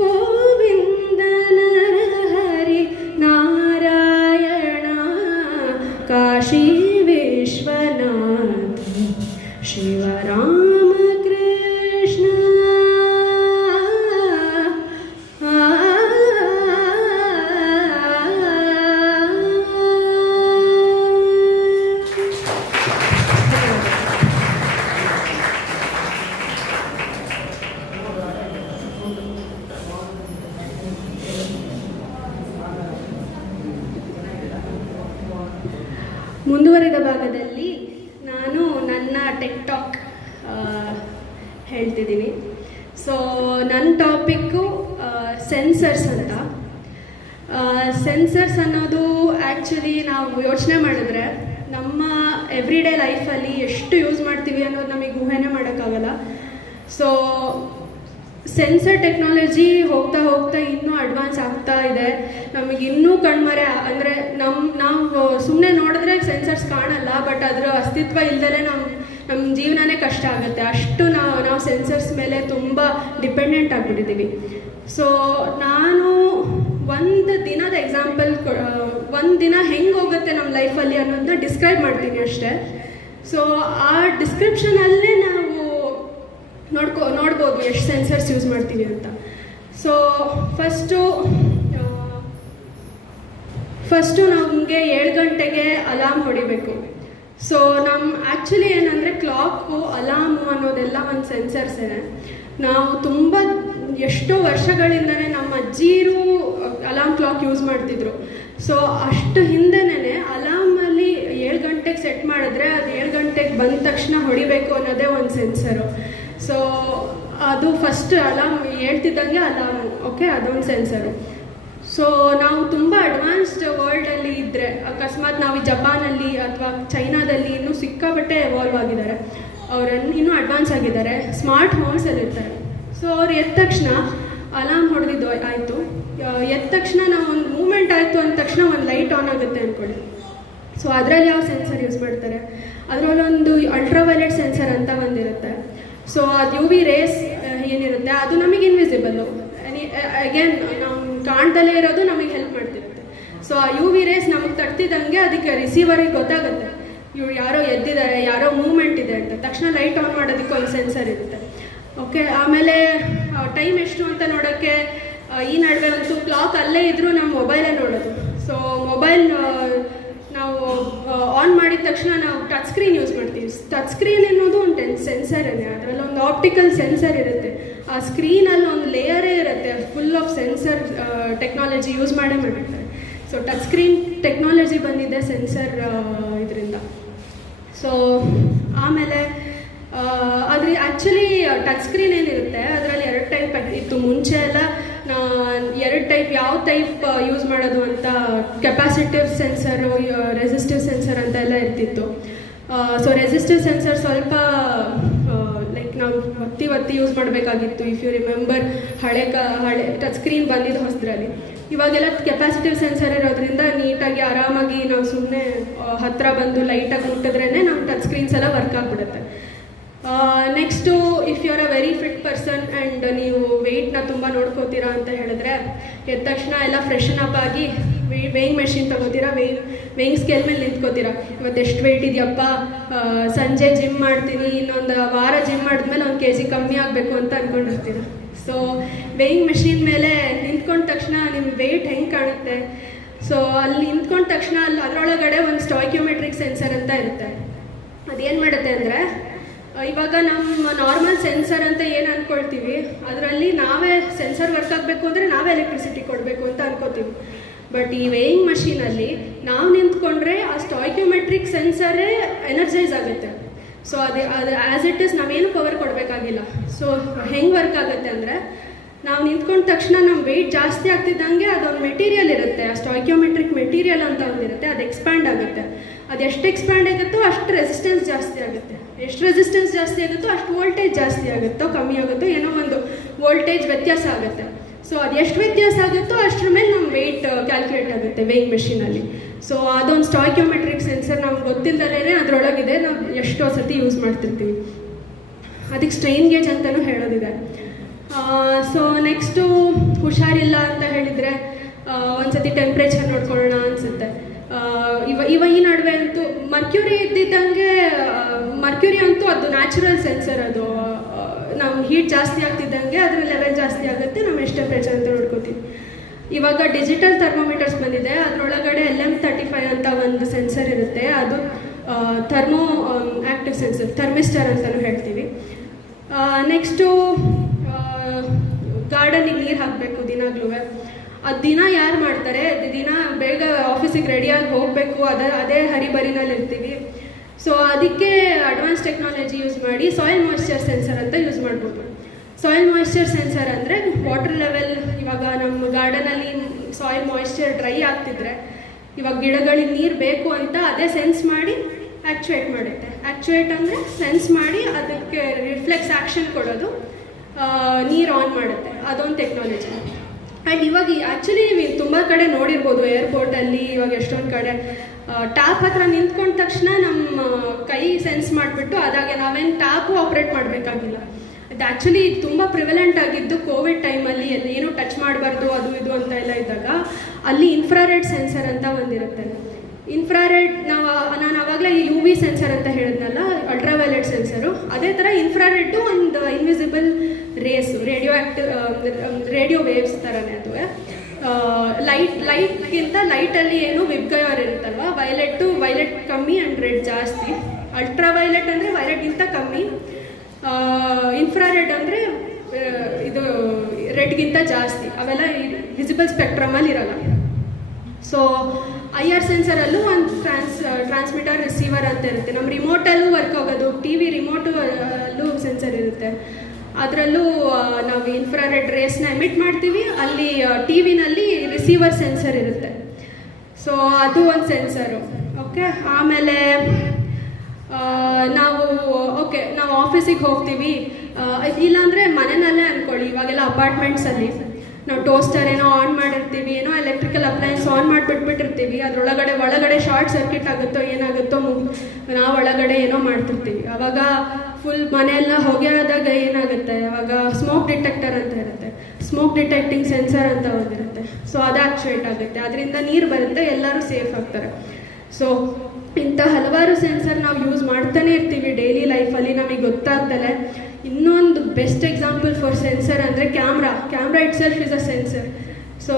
ಗೋವಿಂದ ನರಹರಿ ನಾರಾಯಣ ಕಾಶಿ ವಿಶ್ವನಾಥ ಶಿವ ರಾಮ ಕೃಷ್ಣ ಮುಂದುವರಿದ ಭಾಗದಲ್ಲಿ ನಾನು ನನ್ನ ಟಿಕ್ಟಾಕ್ ಹೇಳ್ತಿದ್ದೀನಿ. ಸೊ ನನ್ನ ಟಾಪಿಕ್ಕು ಸೆನ್ಸರ್ಸ್ ಅಂತ. ಸೆನ್ಸರ್ಸ್ ಅನ್ನೋದು ಆ್ಯಕ್ಚುಲಿ ನಾವು ಯೋಚನೆ ಮಾಡಿದ್ರೆ ನಮ್ಮ ಎವ್ರಿಡೇ ಲೈಫಲ್ಲಿ ಎಷ್ಟು ಯೂಸ್ ಮಾಡ್ತೀವಿ ಅನ್ನೋದು ನಮಗೆ ಊಹೆನೇ ಮಾಡೋಕ್ಕಾಗಲ್ಲ. ಸೊ ಸೆನ್ಸರ್ ಟೆಕ್ನಾಲಜಿ ಹೋಗ್ತಾ ಹೋಗ್ತಾ ಇನ್ನೂ ಅಡ್ವಾನ್ಸ್ ಆಗ್ತಾ ಇದೆ. ನಮಗೆ ಇನ್ನೂ ಕಣ್ಮರೆ ಅಂದರೆ ನಾವು ಸುಮ್ಮನೆ ನೋಡಿದ್ರೆ ಸೆನ್ಸರ್ಸ್ ಕಾಣಲ್ಲ, ಬಟ್ ಅದರ ಅಸ್ತಿತ್ವ ಇಲ್ಲದೇ ನಮ್ಮ ಜೀವನನೇ ಕಷ್ಟ ಆಗುತ್ತೆ. ಅಷ್ಟು ನಾವು ಸೆನ್ಸರ್ಸ್ ಮೇಲೆ ತುಂಬ ಡಿಪೆಂಡೆಂಟ್ ಆಗಿಬಿಟ್ಟಿದ್ದೀವಿ. ಸೊ ನಾನು ಒಂದು ದಿನದ ಎಕ್ಸಾಂಪಲ್, ಒಂದು ದಿನ ಹೆಂಗೆ ಹೋಗುತ್ತೆ ನಮ್ಮ ಲೈಫಲ್ಲಿ ಅನ್ನೋದನ್ನ ಡಿಸ್ಕ್ರೈಬ್ ಮಾಡ್ತೀನಿ ಅಷ್ಟೇ. ಸೊ ಆ ಡಿಸ್ಕ್ರಿಪ್ಷನಲ್ಲೇ ನಾವು ನೋಡ್ಬೋದು ಎಷ್ಟು ಸೆನ್ಸರ್ಸ್ ಯೂಸ್ ಮಾಡ್ತೀವಿ ಅಂತ. ಸೊ ಫಸ್ಟು ನಮಗೆ 7 ಗಂಟೆಗೆ ಅಲಾರ್ಮ್ ಹೊಡಿಬೇಕು. ಸೊ ಆ್ಯಕ್ಚುಲಿ ಏನಂದರೆ ಕ್ಲಾಕು, ಅಲಾರ್ಮು ಅನ್ನೋದೆಲ್ಲ ಒಂದು ಸೆನ್ಸರ್ಸೇ. ನಾವು ತುಂಬ ಎಷ್ಟೋ ವರ್ಷಗಳಿಂದನೇ ನಮ್ಮ ಅಜ್ಜಿರು ಅಲಾರ್ಮ್ ಕ್ಲಾಕ್ ಯೂಸ್ ಮಾಡ್ತಿದ್ರು. ಸೊ ಅಷ್ಟು ಹಿಂದೆನೇ ಅಲಾರ್ಮಲ್ಲಿ 7 ಗಂಟೆಗೆ ಸೆಟ್ ಮಾಡಿದ್ರೆ ಅದು 7 ಗಂಟೆಗೆ ಬಂದ ತಕ್ಷಣ ಹೊಡಿಬೇಕು ಅನ್ನೋದೇ ಒಂದು ಸೆನ್ಸರು. ಸೊ ಅದು ಫಸ್ಟ್ ಅಲಾರ್ಮ್ ಹೇಳ್ತಿದ್ದಂಗೆ ಅಲಾರ್ಮು, ಓಕೆ, ಅದೊಂದು ಸೆನ್ಸರು. ಸೊ ನಾವು ತುಂಬ ಅಡ್ವಾನ್ಸ್ಡ್ ವರ್ಲ್ಡಲ್ಲಿ ಇದ್ದರೆ, ಅಕಸ್ಮಾತ್ ನಾವು ಜಪಾನಲ್ಲಿ ಅಥವಾ ಚೈನಾದಲ್ಲಿ ಇನ್ನೂ ಸಿಕ್ಕಾಪಟ್ಟೆ ಎವಾಲ್ವ್ ಆಗಿದ್ದಾರೆ, ಅವರನ್ನು ಇನ್ನೂ ಅಡ್ವಾನ್ಸ್ ಆಗಿದ್ದಾರೆ, ಸ್ಮಾರ್ಟ್ ಹೋಮ್ಸಲ್ಲಿ ಇರ್ತಾರೆ. ಸೊ ಅವ್ರು ಎದ್ದ ತಕ್ಷಣ ಅಲಾರ್ಮ್ ಹೊಡೆದಿದ್ದು ಆಯಿತು, ಎದ್ದ ತಕ್ಷಣ ನಾವು ಒಂದು ಮೂಮೆಂಟ್ ಆಯಿತು ಅಂದ ತಕ್ಷಣ ಒಂದು ಲೈಟ್ ಆನ್ ಆಗುತ್ತೆ ಅಂದ್ಕೊಳ್ಳಿ. ಸೊ ಅದರಲ್ಲಿ ಯಾವ ಸೆನ್ಸರ್ ಯೂಸ್ ಮಾಡ್ತಾರೆ? ಅದರಲ್ಲೊಂದು ಅಲ್ಟ್ರಾವೈಲೆಟ್ ಸೆನ್ಸರ್ ಅಂತ ಒಂದಿರುತ್ತೆ. ಸೊ ಅದು UV ರೇಸ್ ಏನಿರುತ್ತೆ ಅದು ನಮಗೆ ಇನ್ವಿಸಿಬಲ್ಲು, ಅಗೇನ್ ನಾವು ಕಾಣ್ದಲೇ ಇರೋದು ನಮಗೆ ಹೆಲ್ಪ್ ಮಾಡ್ತಿರುತ್ತೆ. ಸೊ ಆ UV ರೇಸ್ ನಮಗೆ ತಟ್ತಿದ್ದಂಗೆ ಅದಕ್ಕೆ ರಿಸೀವರಿಗೆ ಗೊತ್ತಾಗುತ್ತೆ ಇವ್ರು ಯಾರೋ ಎದ್ದಿದ್ದಾರೆ, ಯಾರೋ ಮೂವ್ಮೆಂಟ್ ಇದೆ ಅಂತ. ತಕ್ಷಣ ಲೈಟ್ ಆನ್ ಮಾಡೋದಕ್ಕೆ ಒಂದು ಸೆನ್ಸರ್ ಇರುತ್ತೆ, ಓಕೆ. ಆಮೇಲೆ ಟೈಮ್ ಎಷ್ಟು ಅಂತ ನೋಡೋಕ್ಕೆ ಈ ನಡುವೆ ಅಂತೂ ಕ್ಲಾಕ್ ಅಲ್ಲೇ ಇದ್ದರೂ ನಮ್ಮ ಮೊಬೈಲೇ ನೋಡೋದು. ಸೊ ಮೊಬೈಲ್ ನಾವು ಆನ್ ಮಾಡಿದ ತಕ್ಷಣ ನಾವು ಟಚ್ ಸ್ಕ್ರೀನ್ ಯೂಸ್ ಮಾಡ್ತೀವಿ. ಟಚ್ ಸ್ಕ್ರೀನ್ ಅನ್ನೋದು ಒಂದು ಸೆನ್ಸರೇ, ಅದರಲ್ಲಿ ಒಂದು ಆಪ್ಟಿಕಲ್ ಸೆನ್ಸರ್ ಇರುತ್ತೆ. ಆ ಸ್ಕ್ರೀನಲ್ಲಿ ಒಂದು ಲೇಯರೇ ಇರುತ್ತೆ, full of sensor technology use ಮಾಡಿರ್ತಾರೆ. ಸೊ ಟಚ್ ಸ್ಕ್ರೀನ್ ಟೆಕ್ನಾಲಜಿ ಬಂದಿದೆ ಸೆನ್ಸರ್ ಇದರಿಂದ. ಸೊ ಆಮೇಲೆ ಆದರೆ ಆ್ಯಕ್ಚುಲಿ ಟಚ್ ಸ್ಕ್ರೀನ್ ಏನಿರುತ್ತೆ ಅದರಲ್ಲಿ 2 ಟೈಪ್ ಇತ್ತು. ಮುಂಚೆ ಎಲ್ಲ 2 ಟೈಪ್, ಯಾವ ಟೈಪ್ ಯೂಸ್ ಮಾಡೋದು ಅಂತ, ಕೆಪಾಸಿಟಿವ್ ಸೆನ್ಸರು, ರೆಸಿಸ್ಟಿವ್ ಸೆನ್ಸರ್ ಅಂತ ಎಲ್ಲ ಇರ್ತಿತ್ತು. ಸೊ ರೆಸಿಸ್ಟಿವ್ ಸೆನ್ಸರ್ ಸ್ವಲ್ಪ ಲೈಕ್ ನಾವು ಒತ್ತಿ ಯೂಸ್ ಮಾಡಬೇಕಾಗಿತ್ತು. ಇಫ್ ಯು ರಿಮೆಂಬರ್ ಹಳೆ ಟಚ್ ಸ್ಕ್ರೀನ್ ಬಂದಿದ್ದು ಹೊಸದ್ರಲ್ಲಿ. ಇವಾಗೆಲ್ಲ ಕೆಪಾಸಿಟಿವ್ ಸೆನ್ಸರ್ ಇರೋದ್ರಿಂದ ನೀಟಾಗಿ ಆರಾಮಾಗಿ ನಾವು ಸುಮ್ಮನೆ ಹತ್ತಿರ ಬಂದು ಲೈಟಾಗಿ ಮುಟ್ಟಿದ್ರೇ ನಮ್ಮ ಟಚ್ ಸ್ಕ್ರೀನ್ಸ್ ಎಲ್ಲ ವರ್ಕ್ ಆಗಿಬಿಡುತ್ತೆ. Next, if you are a very fit person and ನೀವು ವೆಯ್ಟ್ನ ತುಂಬ ನೋಡ್ಕೋತೀರಾ ಅಂತ ಹೇಳಿದ್ರೆ ಎದ್ದ ತಕ್ಷಣ ಎಲ್ಲ ಫ್ರೆಶನ್ ಅಪ್ ಆಗಿ ವೇಯಿಂಗ್ ಮೆಷಿನ್ ತೊಗೋತೀರಾ, ವೇಯಿಂಗ್ ಸ್ಕೇಲ್ ಮೇಲೆ ನಿಂತ್ಕೋತೀರಾ. ಇವತ್ತು ಎಷ್ಟು ವೆಯ್ಟ್ ಇದೆಯಪ್ಪ, ಸಂಜೆ ಜಿಮ್ ಮಾಡ್ತೀನಿ, ಇನ್ನೊಂದು ವಾರ ಜಿಮ್ ಮಾಡಿದ್ಮೇಲೆ 1 kg ಕಮ್ಮಿ ಆಗಬೇಕು ಅಂತ ಅಂದ್ಕೊಂಡಿರ್ತೀರ. ಸೊ ವೇಯಿಂಗ್ ಮೆಷಿನ್ ಮೇಲೆ ನಿಂತ್ಕೊಂಡ ತಕ್ಷಣ ನಿಮ್ಮ ವೆಯ್ಟ್ ಹೆಂಗೆ ಕಾಣುತ್ತೆ? ಸೊ ಅಲ್ಲಿ ನಿಂತ್ಕೊಂಡ ತಕ್ಷಣ ಅದರೊಳಗಡೆ ಒಂದು ಸ್ಟಾಯ್ಕ್ಯೋಮೆಟ್ರಿಕ್ ಸೆನ್ಸರ್ ಅಂತ ಇರುತ್ತೆ. ಅದೇನು ಮಾಡುತ್ತೆ ಅಂದರೆ, ಇವಾಗ ನಮ್ಮ ನಾರ್ಮಲ್ ಸೆನ್ಸರ್ ಅಂತ ಏನು ಅಂದ್ಕೊಳ್ತೀವಿ, ಅದರಲ್ಲಿ ನಾವೇ ಸೆನ್ಸರ್ ವರ್ಕ್ ಆಗಬೇಕು ಅಂದರೆ ನಾವೇ ಎಲೆಕ್ಟ್ರಿಸಿಟಿ ಕೊಡಬೇಕು ಅಂತ ಅನ್ಕೋತೀವಿ. ಬಟ್ ಈ ವೇಯಿಂಗ್ ಮಷೀನಲ್ಲಿ ನಾವು ನಿಂತ್ಕೊಂಡ್ರೆ ಆ ಸ್ಟಾಯ್ಕ್ಯೋಮೆಟ್ರಿಕ್ ಸೆನ್ಸರೇ ಎನರ್ಜೈಸ್ ಆಗುತ್ತೆ. ಸೊ ಅದು ಆ್ಯಸ್ ಇಟ್ ಇಸ್ ನಾವೇನು ಪವರ್ ಕೊಡಬೇಕಾಗಿಲ್ಲ. ಸೊ ಹೆಂಗೆ ವರ್ಕ್ ಆಗುತ್ತೆ ಅಂದರೆ, ನಾವು ನಿಂತ್ಕೊಂಡ ತಕ್ಷಣ ನಮ್ಮ ವೆಯ್ಟ್ ಜಾಸ್ತಿ ಆಗ್ತಿದ್ದಂಗೆ ಅದೊಂದು ಮೆಟೀರಿಯಲ್ ಇರುತ್ತೆ, ಆ ಸ್ಟಾಯ್ಕ್ಯೋಮೆಟ್ರಿಕ್ ಮೆಟೀರಿಯಲ್ ಅಂತ ಒಂದಿರುತ್ತೆ, ಅದು ಎಕ್ಸ್ಪ್ಯಾಂಡ್ ಆಗುತ್ತೆ. ಅದು ಎಷ್ಟು ಎಕ್ಸ್ಪ್ಯಾಂಡ್ ಆಗುತ್ತೋ ಅಷ್ಟು ರೆಸಿಸ್ಟೆನ್ಸ್ ಜಾಸ್ತಿ ಆಗುತ್ತೆ. ಎಷ್ಟು ರೆಸಿಸ್ಟೆನ್ಸ್ ಜಾಸ್ತಿ ಆಗುತ್ತೋ ಅಷ್ಟು ವೋಲ್ಟೇಜ್ ಜಾಸ್ತಿ ಆಗುತ್ತೋ ಕಮ್ಮಿ ಆಗುತ್ತೋ ಏನೋ ಒಂದು ವೋಲ್ಟೇಜ್ ವ್ಯತ್ಯಾಸ ಆಗುತ್ತೆ. ಸೊ ಅದು ಎಷ್ಟು ವ್ಯತ್ಯಾಸ ಆಗುತ್ತೋ ಅಷ್ಟರ ಮೇಲೆ ನಮ್ಮ ವೆಯ್ಟ್ ಕ್ಯಾಲ್ಕುಲೇಟ್ ಆಗುತ್ತೆ ವೇಯಿಂಗ್ ಮೆಷಿನಲ್ಲಿ. ಸೊ ಅದೊಂದು ಸ್ಟಾಯ್ಕ್ಯೋಮೆಟ್ರಿಕ್ ಸೆನ್ಸರ್ ನಮ್ಗೆ ಗೊತ್ತಿಲ್ಲದಲೇ ಅದರೊಳಗಿದೆ, ನಾವು ಎಷ್ಟೋ ಸರ್ತಿ ಯೂಸ್ ಮಾಡ್ತಿರ್ತೀವಿ. ಅದಕ್ಕೆ ಸ್ಟ್ರೈನ್ ಗೇಜ್ ಅಂತಲೂ ಹೇಳೋದಿದೆ. ಸೊ ನೆಕ್ಸ್ಟು ಹುಷಾರಿಲ್ಲ ಅಂತ ಹೇಳಿದರೆ ಒಂದ್ಸತಿ ಟೆಂಪ್ರೇಚರ್ ನೋಡ್ಕೊಳ್ಳೋಣ ಅನಿಸುತ್ತೆ. ಈ ನಡುವೆ ಅಂತೂ ಮರ್ಕ್ಯೂರಿ ಇದ್ದಿದ್ದಂಗೆ, ಮರ್ಕ್ಯೂರಿ ಅಂತೂ ಅದು ನ್ಯಾಚುರಲ್ ಸೆನ್ಸರ್. ಅದು ನಾವು ಹೀಟ್ ಜಾಸ್ತಿ ಆಗ್ತಿದ್ದಂಗೆ ಅದರ ಲೆವೆಲ್ ಜಾಸ್ತಿ ಆಗುತ್ತೆ, ನಾವು ಎಷ್ಟು ಟೆಂಪ್ರೇಚರ್ ಅಂತ ನೋಡ್ಕೋತೀವಿ. ಇವಾಗ ಡಿಜಿಟಲ್ ಥರ್ಮೋಮೀಟರ್ಸ್ ಬಂದಿದೆ, ಅದರೊಳಗಡೆ LM35 ಅಂತ ಒಂದು ಸೆನ್ಸರ್ ಇರುತ್ತೆ. ಅದು ಥರ್ಮೋ ಆ್ಯಕ್ಟಿವ್ ಸೆನ್ಸರ್, ಥರ್ಮಿಸ್ಟರ್ ಅಂತಲೂ ಹೇಳ್ತೀವಿ. ನೆಕ್ಸ್ಟು ಗಾರ್ಡನಿಗೆ ನೀರು ಹಾಕಬೇಕು ದಿನಾಗ್ಲೂ. ಅದು ದಿನ ಯಾರು ಮಾಡ್ತಾರೆ? ದಿನ ಬೇಗ ಆಫೀಸಿಗೆ ರೆಡಿಯಾಗಿ ಹೋಗಬೇಕು, ಅದೇ ಹರಿಬರಿನಲ್ಲಿ ಇರ್ತೀವಿ. ಸೊ ಅದಕ್ಕೆ ಅಡ್ವಾನ್ಸ್ ಟೆಕ್ನಾಲಜಿ ಯೂಸ್ ಮಾಡಿ ಸಾಯಿಲ್ ಮಾಯಿಶ್ಚರ್ ಸೆನ್ಸರ್ ಅಂತ ಯೂಸ್ ಮಾಡ್ಬೋದು. ಸಾಯಿಲ್ ಮಾಯಿಶ್ಚರ್ ಸೆನ್ಸರ್ ಅಂದರೆ ವಾಟರ್ ಲೆವೆಲ್, ಇವಾಗ ನಮ್ಮ ಗಾರ್ಡನಲ್ಲಿ ಸಾಯಿಲ್ ಮಾಯಿಶ್ಚರ್ ಡ್ರೈ ಆಗ್ತಿದ್ರೆ ಇವಾಗ ಗಿಡಗಳಿಗೆ ನೀರು ಬೇಕು ಅಂತ ಅದೇ ಸೆನ್ಸ್ ಮಾಡಿ ಆ್ಯಕ್ಚುಯೇಟ್ ಮಾಡುತ್ತೆ. ಆ್ಯಕ್ಚುಯೇಟ್ ಅಂದರೆ ಸೆನ್ಸ್ ಮಾಡಿ ಅದಕ್ಕೆ ರಿಫ್ಲೆಕ್ಸ್ ಆ್ಯಕ್ಷನ್ ಕೊಡೋದು, ನೀರು ಆನ್ ಮಾಡುತ್ತೆ. ಅದೊಂದು ಟೆಕ್ನಾಲಜಿ. ಆ್ಯಂಡ್ ಇವಾಗ ಆ್ಯಕ್ಚುಲಿ ನೀವು ತುಂಬ ಕಡೆ ನೋಡಿರ್ಬೋದು, ಏರ್ಪೋರ್ಟಲ್ಲಿ ಇವಾಗ ಎಷ್ಟೊಂದು ಕಡೆ ಟ್ಯಾಪ್ ಹತ್ರ ನಿಂತ್ಕೊಂಡ ತಕ್ಷಣ ನಮ್ಮ ಕೈ ಸೆನ್ಸ್ ಮಾಡಿಬಿಟ್ಟು ಅದಾಗೆ ನಾವೇನು ಟ್ಯಾಪು ಆಪ್ರೇಟ್ ಮಾಡಬೇಕಾಗಿಲ್ಲ. ಅದು ಆ್ಯಕ್ಚುಲಿ ತುಂಬ ಪ್ರಿವೆಲೆಂಟ್ ಆಗಿದ್ದು ಕೋವಿಡ್ ಟೈಮಲ್ಲಿ, ಅಲ್ಲಿ ಏನೂ ಟಚ್ ಮಾಡಬಾರ್ದು ಅದು ಇದು ಅಂತ ಎಲ್ಲ ಇದ್ದಾಗ ಅಲ್ಲಿ ಇನ್ಫ್ರಾರೆಡ್ ಸೆನ್ಸರ್ ಅಂತ ಒಂದಿರುತ್ತೆ. ಇನ್ಫ್ರಾರೆಡ್ ನಾನು ಆವಾಗಲೇ UV ಸೆನ್ಸರ್ ಅಂತ ಹೇಳಿದ್ನಲ್ಲ, ಅಲ್ಟ್ರಾವೈಲೆಟ್ ಸೆನ್ಸರು, ಅದೇ ಥರ ಇನ್ಫ್ರಾರೆಡ್ಡು ಒಂದು ಇನ್ವಿಸಿಬಲ್ ರೇಸು, ರೇಡಿಯೋ ವೇವ್ಸ್ ಥರನೇ ಅದು. ಲೈಟ್ಗಿಂತ ಲೈಟಲ್ಲಿ ಏನು ವಿಬ್ಗಯರ್ ಇರುತ್ತಲ್ವ, ವೈಲೆಟ್ ಕಮ್ಮಿ ಆ್ಯಂಡ್ ರೆಡ್ ಜಾಸ್ತಿ. ಅಲ್ಟ್ರಾವೈಲೆಟ್ ಅಂದರೆ ವೈಲೆಟ್ಗಿಂತ ಕಮ್ಮಿ, ಇನ್ಫ್ರಾರೆಡ್ ಅಂದರೆ ಇದು ರೆಡ್ಗಿಂತ ಜಾಸ್ತಿ. ಅವೆಲ್ಲ ವಿಸಿಬಲ್ ಸ್ಪೆಕ್ಟ್ರಮಲ್ಲಿ ಇರಲ್ಲ. ಸೊ IR ಸೆನ್ಸರಲ್ಲೂ ಒಂದು ಟ್ರಾನ್ಸ್ಮಿಟರ್ ರಿಸೀವರ್ ಅಂತ ಇರುತ್ತೆ. ನಮ್ಮ ರಿಮೋಟಲ್ಲೂ ವರ್ಕ್ ಆಗೋದು, TV ರಿಮೋಟಲ್ಲೂ ಸೆನ್ಸರ್ ಇರುತ್ತೆ. ಅದರಲ್ಲೂ ನಾವು ಇನ್ಫ್ರಾರೆಡ್ ರೇಸ್ನ ಎಮಿಟ್ ಮಾಡ್ತೀವಿ, ಅಲ್ಲಿ TVನಲ್ಲಿ ರಿಸೀವರ್ ಸೆನ್ಸರ್ ಇರುತ್ತೆ. ಸೊ ಅದು ಒಂದು ಸೆನ್ಸರು. ಓಕೆ, ಆಮೇಲೆ ನಾವು ಆಫೀಸಿಗೆ ಹೋಗ್ತೀವಿ, ಇಲ್ಲಾಂದರೆ ಮನೆಯಲ್ಲೇ ಅಂದ್ಕೊಳ್ಳಿ. ಇವಾಗೆಲ್ಲ ಅಪಾರ್ಟ್ಮೆಂಟ್ಸಲ್ಲಿ ನಾವು ಟೋಸ್ಟರ್ ಏನೋ ಆನ್ ಮಾಡಿರ್ತೀವಿ, ಏನೋ ಎಲೆಕ್ಟ್ರಿಕಲ್ ಅಪ್ಲಯನ್ಸ್ ಆನ್ ಮಾಡಿಬಿಟ್ಬಿಟ್ಟಿರ್ತೀವಿ. ಒಳಗಡೆ ಶಾರ್ಟ್ ಸರ್ಕ್ಯೂಟ್ ಆಗುತ್ತೋ ಏನಾಗುತ್ತೋ, ನಾವು ಒಳಗಡೆ ಏನೋ ಮಾಡ್ತಿರ್ತೀವಿ. ಆವಾಗ ಫುಲ್ ಮನೆಯೆಲ್ಲ ಹೊಗೆ ಆದಾಗ ಏನಾಗುತ್ತೆ, ಆವಾಗ ಸ್ಮೋಕ್ ಡಿಟೆಕ್ಟರ್ ಅಂತ ಇರುತ್ತೆ, ಸ್ಮೋಕ್ ಡಿಟೆಕ್ಟಿಂಗ್ ಸೆನ್ಸರ್ ಅಂತ ಒಂದಿರುತ್ತೆ. ಸೊ ಅದು ಆ್ಯಕ್ಚುಯೇಟ್ ಆಗುತ್ತೆ, ಅದರಿಂದ ನೀರು ಬರುತ್ತೆ, ಎಲ್ಲರೂ ಸೇಫ್ ಆಗ್ತಾರೆ. ಸೊ ಇಂಥ ಹಲವಾರು ಸೆನ್ಸರ್ ನಾವು ಯೂಸ್ ಮಾಡ್ತಾನೆ ಇರ್ತೀವಿ ಡೈಲಿ ಲೈಫಲ್ಲಿ, ನಮಗೆ ಗೊತ್ತಾಗ್ತಲೇ. ಇನ್ನೊಂದು ಬೆಸ್ಟ್ ಎಕ್ಸಾಂಪಲ್ ಫಾರ್ ಸೆನ್ಸರ್ ಅಂದರೆ camera itself is a sensor. So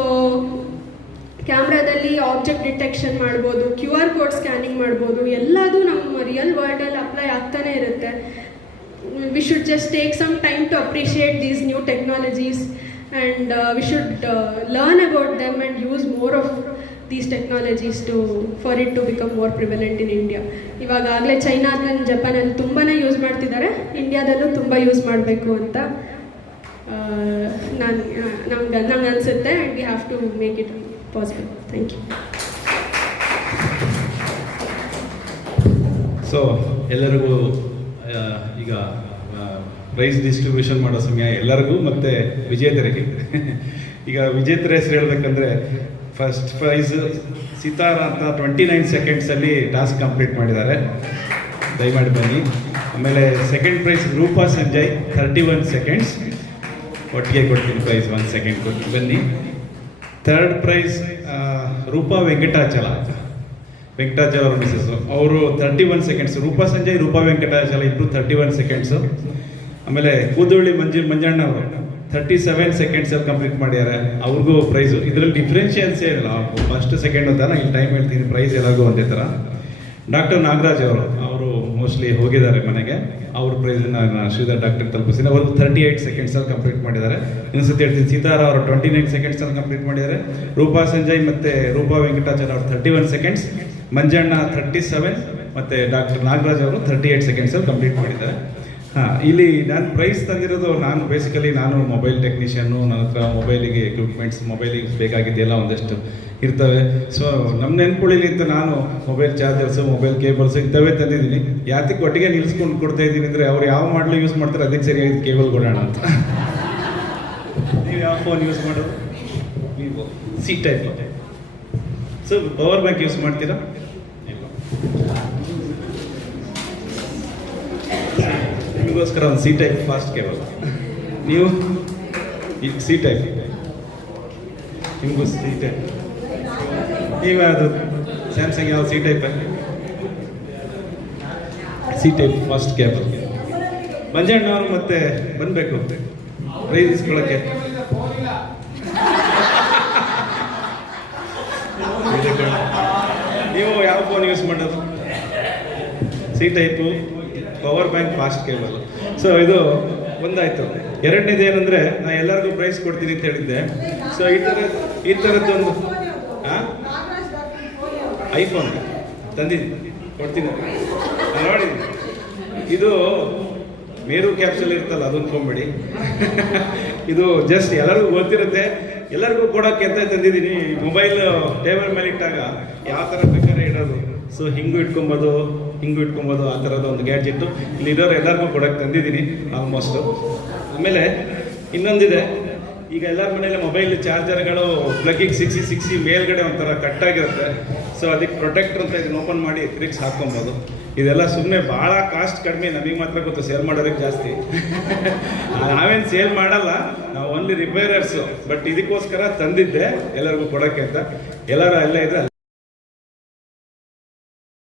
ಕ್ಯಾಮ್ರಾದಲ್ಲಿ ಆಬ್ಜೆಕ್ಟ್ ಡಿಟೆಕ್ಷನ್ ಮಾಡ್ಬೋದು, QR ಕೋಡ್ ಸ್ಕ್ಯಾನಿಂಗ್ ಮಾಡ್ಬೋದು, ಎಲ್ಲದೂ ನಮ್ಮ ರಿಯಲ್ ವರ್ಲ್ಡಲ್ಲಿ ಅಪ್ಲೈ ಆಗ್ತಾನೆ ಇರುತ್ತೆ. We should just take some time to appreciate these new technologies and we should learn about them and use more of these technologies for it to become more prevalent in India. ಇವಾಗಲೇ ಚೈನಾದಲ್ಲಿ, ಜಪಾನಲ್ಲಿ ತುಂಬಾ ಯೂಸ್ ಮಾಡ್ತಿದ್ದಾರೆ, ಇಂಡಿಯಾದಲ್ಲೂ ತುಂಬ ಯೂಸ್ ಮಾಡಬೇಕು ಅಂತ ನಂಗೆ ಅನಿಸುತ್ತೆ. And we have to make it possible. Thank you. So ಎಲ್ಲರಿಗೂ ಈಗ ಪ್ರೈಸ್ ಡಿಸ್ಟ್ರಿಬ್ಯೂಷನ್ ಮಾಡೋ ಸಮಯ ಎಲ್ಲರಿಗೂ, ಮತ್ತು ವಿಜೇತರಿಗೆ. ಈಗ ವಿಜೇತರ ಹೆಸರು ಹೇಳ್ಬೇಕಂದ್ರೆ, ಫಸ್ಟ್ ಪ್ರೈಸ್ ಸಿತಾರ ಅಂತ 29 ಸೆಕೆಂಡ್ಸಲ್ಲಿ ಟಾಸ್ಕ್ ಕಂಪ್ಲೀಟ್ ಮಾಡಿದ್ದಾರೆ, ದಯಮಾಡಿ ಬನ್ನಿ. ಆಮೇಲೆ second prize Roopa Sanjay 31 seconds, ಒಟ್ಟಿಗೆ ಕೊಡ್ತೀನಿ ಪ್ರೈಸ್, 1 ಸೆಕೆಂಡ್ ಕೊಟ್ಟು ಬನ್ನಿ. ಥರ್ಡ್ ಪ್ರೈಸ್ ರೂಪಾ ವೆಂಕಟಾಚಲ ಅವ್ರ ಮಿಸಸ್ಸು, ಅವರು 31 ಸೆಕೆಂಡ್ಸ್. ರೂಪಾ ಸಂಜಯ್, ರೂಪಾ ವೆಂಕಟಾಚಲ ಇಬ್ಬರು 31 ಸೆಕೆಂಡ್ಸು. ಆಮೇಲೆ ಕೂದುಳ್ಳಿ ಮಂಜಣ್ಣ ಅವರು 37 ಸೆಕೆಂಡ್ಸಲ್ಲಿ ಕಂಪ್ಲೀಟ್ ಮಾಡಿದ್ದಾರೆ, ಅವ್ರಿಗೂ ಪ್ರೈಸು. ಇದರಲ್ಲಿ ಡಿಫ್ರೆನ್ಷಿಯನ್ಸೇ ಇಲ್ಲ, ಫಸ್ಟ್ ಸೆಕೆಂಡ್ ಅಂತ. ನಾನು ಇಲ್ಲಿ ಟೈಮ್ ಹೇಳ್ತೀನಿ, ಪ್ರೈಸ್ ಎಲ್ಲರಿಗೂ ಒಂದೇ ಥರ. ಡಾಕ್ಟರ್ ನಾಗರಾಜ್ ಅವರು ಮೋಸ್ಟ್ಲಿ ಹೋಗಿದ್ದಾರೆ ಮನೆಗೆ, ಅವ್ರ ಪ್ರೈಸನ್ನು ನಾನು ಶ್ರೀಧರ್ ಡಾಕ್ಟರ್ ತಲುಪಿಸ್ತೀನಿ. ಅವರು 38 ಸೆಕೆಂಡ್ಸಲ್ಲಿ ಕಂಪ್ಲೀಟ್ ಮಾಡಿದ್ದಾರೆ. ಇನ್ನೊಂದ್ಸತಿ ಹೇಳ್ತೀನಿ, ಸೀತಾರ ಅವರು 29 ಸೆಕೆಂಡ್ಸಲ್ಲಿ ಕಂಪ್ಲೀಟ್ ಮಾಡಿದ್ದಾರೆ. ರೂಪಾ ಸಂಜಯ್ ಮತ್ತು ರೂಪಾ ವೆಂಕಟಾಚಲ ಅವರು 31 ಸೆಕೆಂಡ್ಸ್, ಮಂಜಣ್ಣ 37, ಮತ್ತು ಡಾಕ್ಟರ್ ನಾಗರಾಜ್ ಅವರು 38 ಸೆಕೆಂಡ್ಸಲ್ಲಿ ಕಂಪ್ಲೀಟ್ ಮಾಡಿದ್ದಾರೆ. ಇಲ್ಲಿ ನಾನು ಪ್ರೈಸ್ ತಂದಿರೋದು, ನಾನು ಮೊಬೈಲ್ ಟೆಕ್ನಿಷಿಯನ್ನು, ನನ್ನ ಹತ್ರ ಮೊಬೈಲಿಗೆ ಎಕ್ವಿಪ್ಮೆಂಟ್ಸ್, ಮೊಬೈಲಿಗೆ ಬೇಕಾಗಿದ್ದೆಲ್ಲ ಒಂದಷ್ಟು ಇರ್ತವೆ. ಸೊ ನಮ್ಮ ನೆನ್ಪುಳಿಲಿ ಅಂತ ನಾನು ಮೊಬೈಲ್ ಚಾರ್ಜರ್ಸು, ಮೊಬೈಲ್ ಕೇಬಲ್ಸು ಇಂಥವೇ ತಂದಿದ್ದೀನಿ. ಯಾತಕ್ಕೆ ಒಟ್ಟಿಗೆ ನಿಲ್ಲಿಸ್ಕೊಂಡು ಕೊಡ್ತಾ ಇದ್ದೀನಿ ಅಂದರೆ, ಅವ್ರು ಯಾವ ಮಾಡಲು ಯೂಸ್ ಮಾಡ್ತಾರೆ ಅದಕ್ಕೆ ಸರಿಯಾಗಿ ಕೇಬಲ್ ಕೊಡೋಣ ಅಂತ. ನೀವು ಯಾವ ಫೋನ್ ಯೂಸ್ ಮಾಡೋದು? Vivo C type. So power bank use ಮಾಡ್ತೀರಾ? ಇಲ್ಲ. ನಿಮಗೋಸ್ಕರ ಒಂದು ಸಿ ಟೈಪ್ ಫಾಸ್ಟ್ ಕೇಬಲ್. ನೀವು ಸಿ ಟೈಪ್, ನಿಮಗೂ ಸಿ ಟೈಪ್. ನೀವು ಅದು ಸ್ಯಾಮ್ಸಂಗ್ ಯಾವ C type? C type fast cable. ಮಂಜಣ್ಣವರು ಮತ್ತೆ ಬರಬೇಕು ಪ್ರೈಸ್ ಇಸ್ಕೊಳ್ಳೋಕ್ಕೆ. ನೀವು ಯಾವ ಫೋನ್ ಯೂಸ್ ಮಾಡೋದು? C type, power bank, fast cable. So ಇದು ಒಂದಾಯ್ತು. ಎರಡನೇದು ಏನಂದರೆ ನಾನು ಎಲ್ಲರಿಗೂ ಪ್ರೈಸ್ ಕೊಡ್ತೀನಿ ಅಂತ ಹೇಳಿದ್ದೆ. ಸೊ ಈ ಥರದ್ದೊಂದು ಐಫೋನ್ ತಂದಿದ್ದೀನಿ, ಕೊಡ್ತೀನಿ, ನೋಡಿದ್ದೀನಿ. ಇದು ಮೇರು ಕ್ಯಾಪ್ಸೂಲ್ ಇರ್ತಲ್ಲ, ಅದೊಂದು ತೊಗೊಂಬಿಡಿ. ಇದು ಜಸ್ಟ್ ಎಲ್ಲರಿಗೂ ಗೊತ್ತಿರುತ್ತೆ, ಎಲ್ಲರಿಗೂ ಕೊಡೋಕ್ಕೆ ಅಂತ ತಂದಿದ್ದೀನಿ. ಮೊಬೈಲ್ ಟೇಬಲ್ ಮೇಲೆ ಇಟ್ಟಾಗ ಯಾವ ಥರ ಬೇಕಾದ್ರೆ ಇಡೋದು. ಸೊ ಹಿಂಗೂ ಇಟ್ಕೊಬೋದು ಆ ಥರದ ಒಂದು ಗ್ಯಾಡ್ಜೆಟ್ಟು ಇಲ್ಲಿರೋರು ಎಲ್ಲರಿಗೂ ಕೊಡೋಕ್ಕೆ ತಂದಿದ್ದೀನಿ ಆಲ್ಮೋಸ್ಟು. ಆಮೇಲೆ ಇನ್ನೊಂದಿದೆ, ಈಗ ಎಲ್ಲರ ಮನೇಲಿ ಮೊಬೈಲ್ ಚಾರ್ಜರ್ಗಳು ಪ್ಲಗ್ಗಿಗೆ ಸಿಕ್ಸಿ ಮೇಲ್ಗಡೆ ಒಂಥರ ಕಟ್ಟಾಗಿರುತ್ತೆ. ಸೊ ಅದಕ್ಕೆ ಪ್ರೊಟೆಕ್ಟರ್ ಅಂತ ಇದನ್ನು ಓಪನ್ ಮಾಡಿ ತಿರುಗಿಸಿ ಹಾಕ್ಕೊಬೋದು. ಇದೆಲ್ಲ ಸುಮ್ಮನೆ ಭಾಳ ಕಾಸ್ಟ್ ಕಡಿಮೆ, ನಮಗೆ ಮಾತ್ರ ಗೊತ್ತು, ಸೇಲ್ ಮಾಡೋರಿಗೆ ಜಾಸ್ತಿ. ನಾವೇನು ಸೇಲ್ ಮಾಡಲ್ಲ, ನಾವು ಓನ್ಲಿ ರಿಪೇರರ್ಸು. ಬಟ್ ಇದಕ್ಕೋಸ್ಕರ ತಂದಿದ್ದೆ ಎಲ್ಲರಿಗೂ ಕೊಡೋಕ್ಕೆ ಅಂತ. ಎಲ್ಲರೂ ಅಲ್ಲೇ ಇದ್ರೆ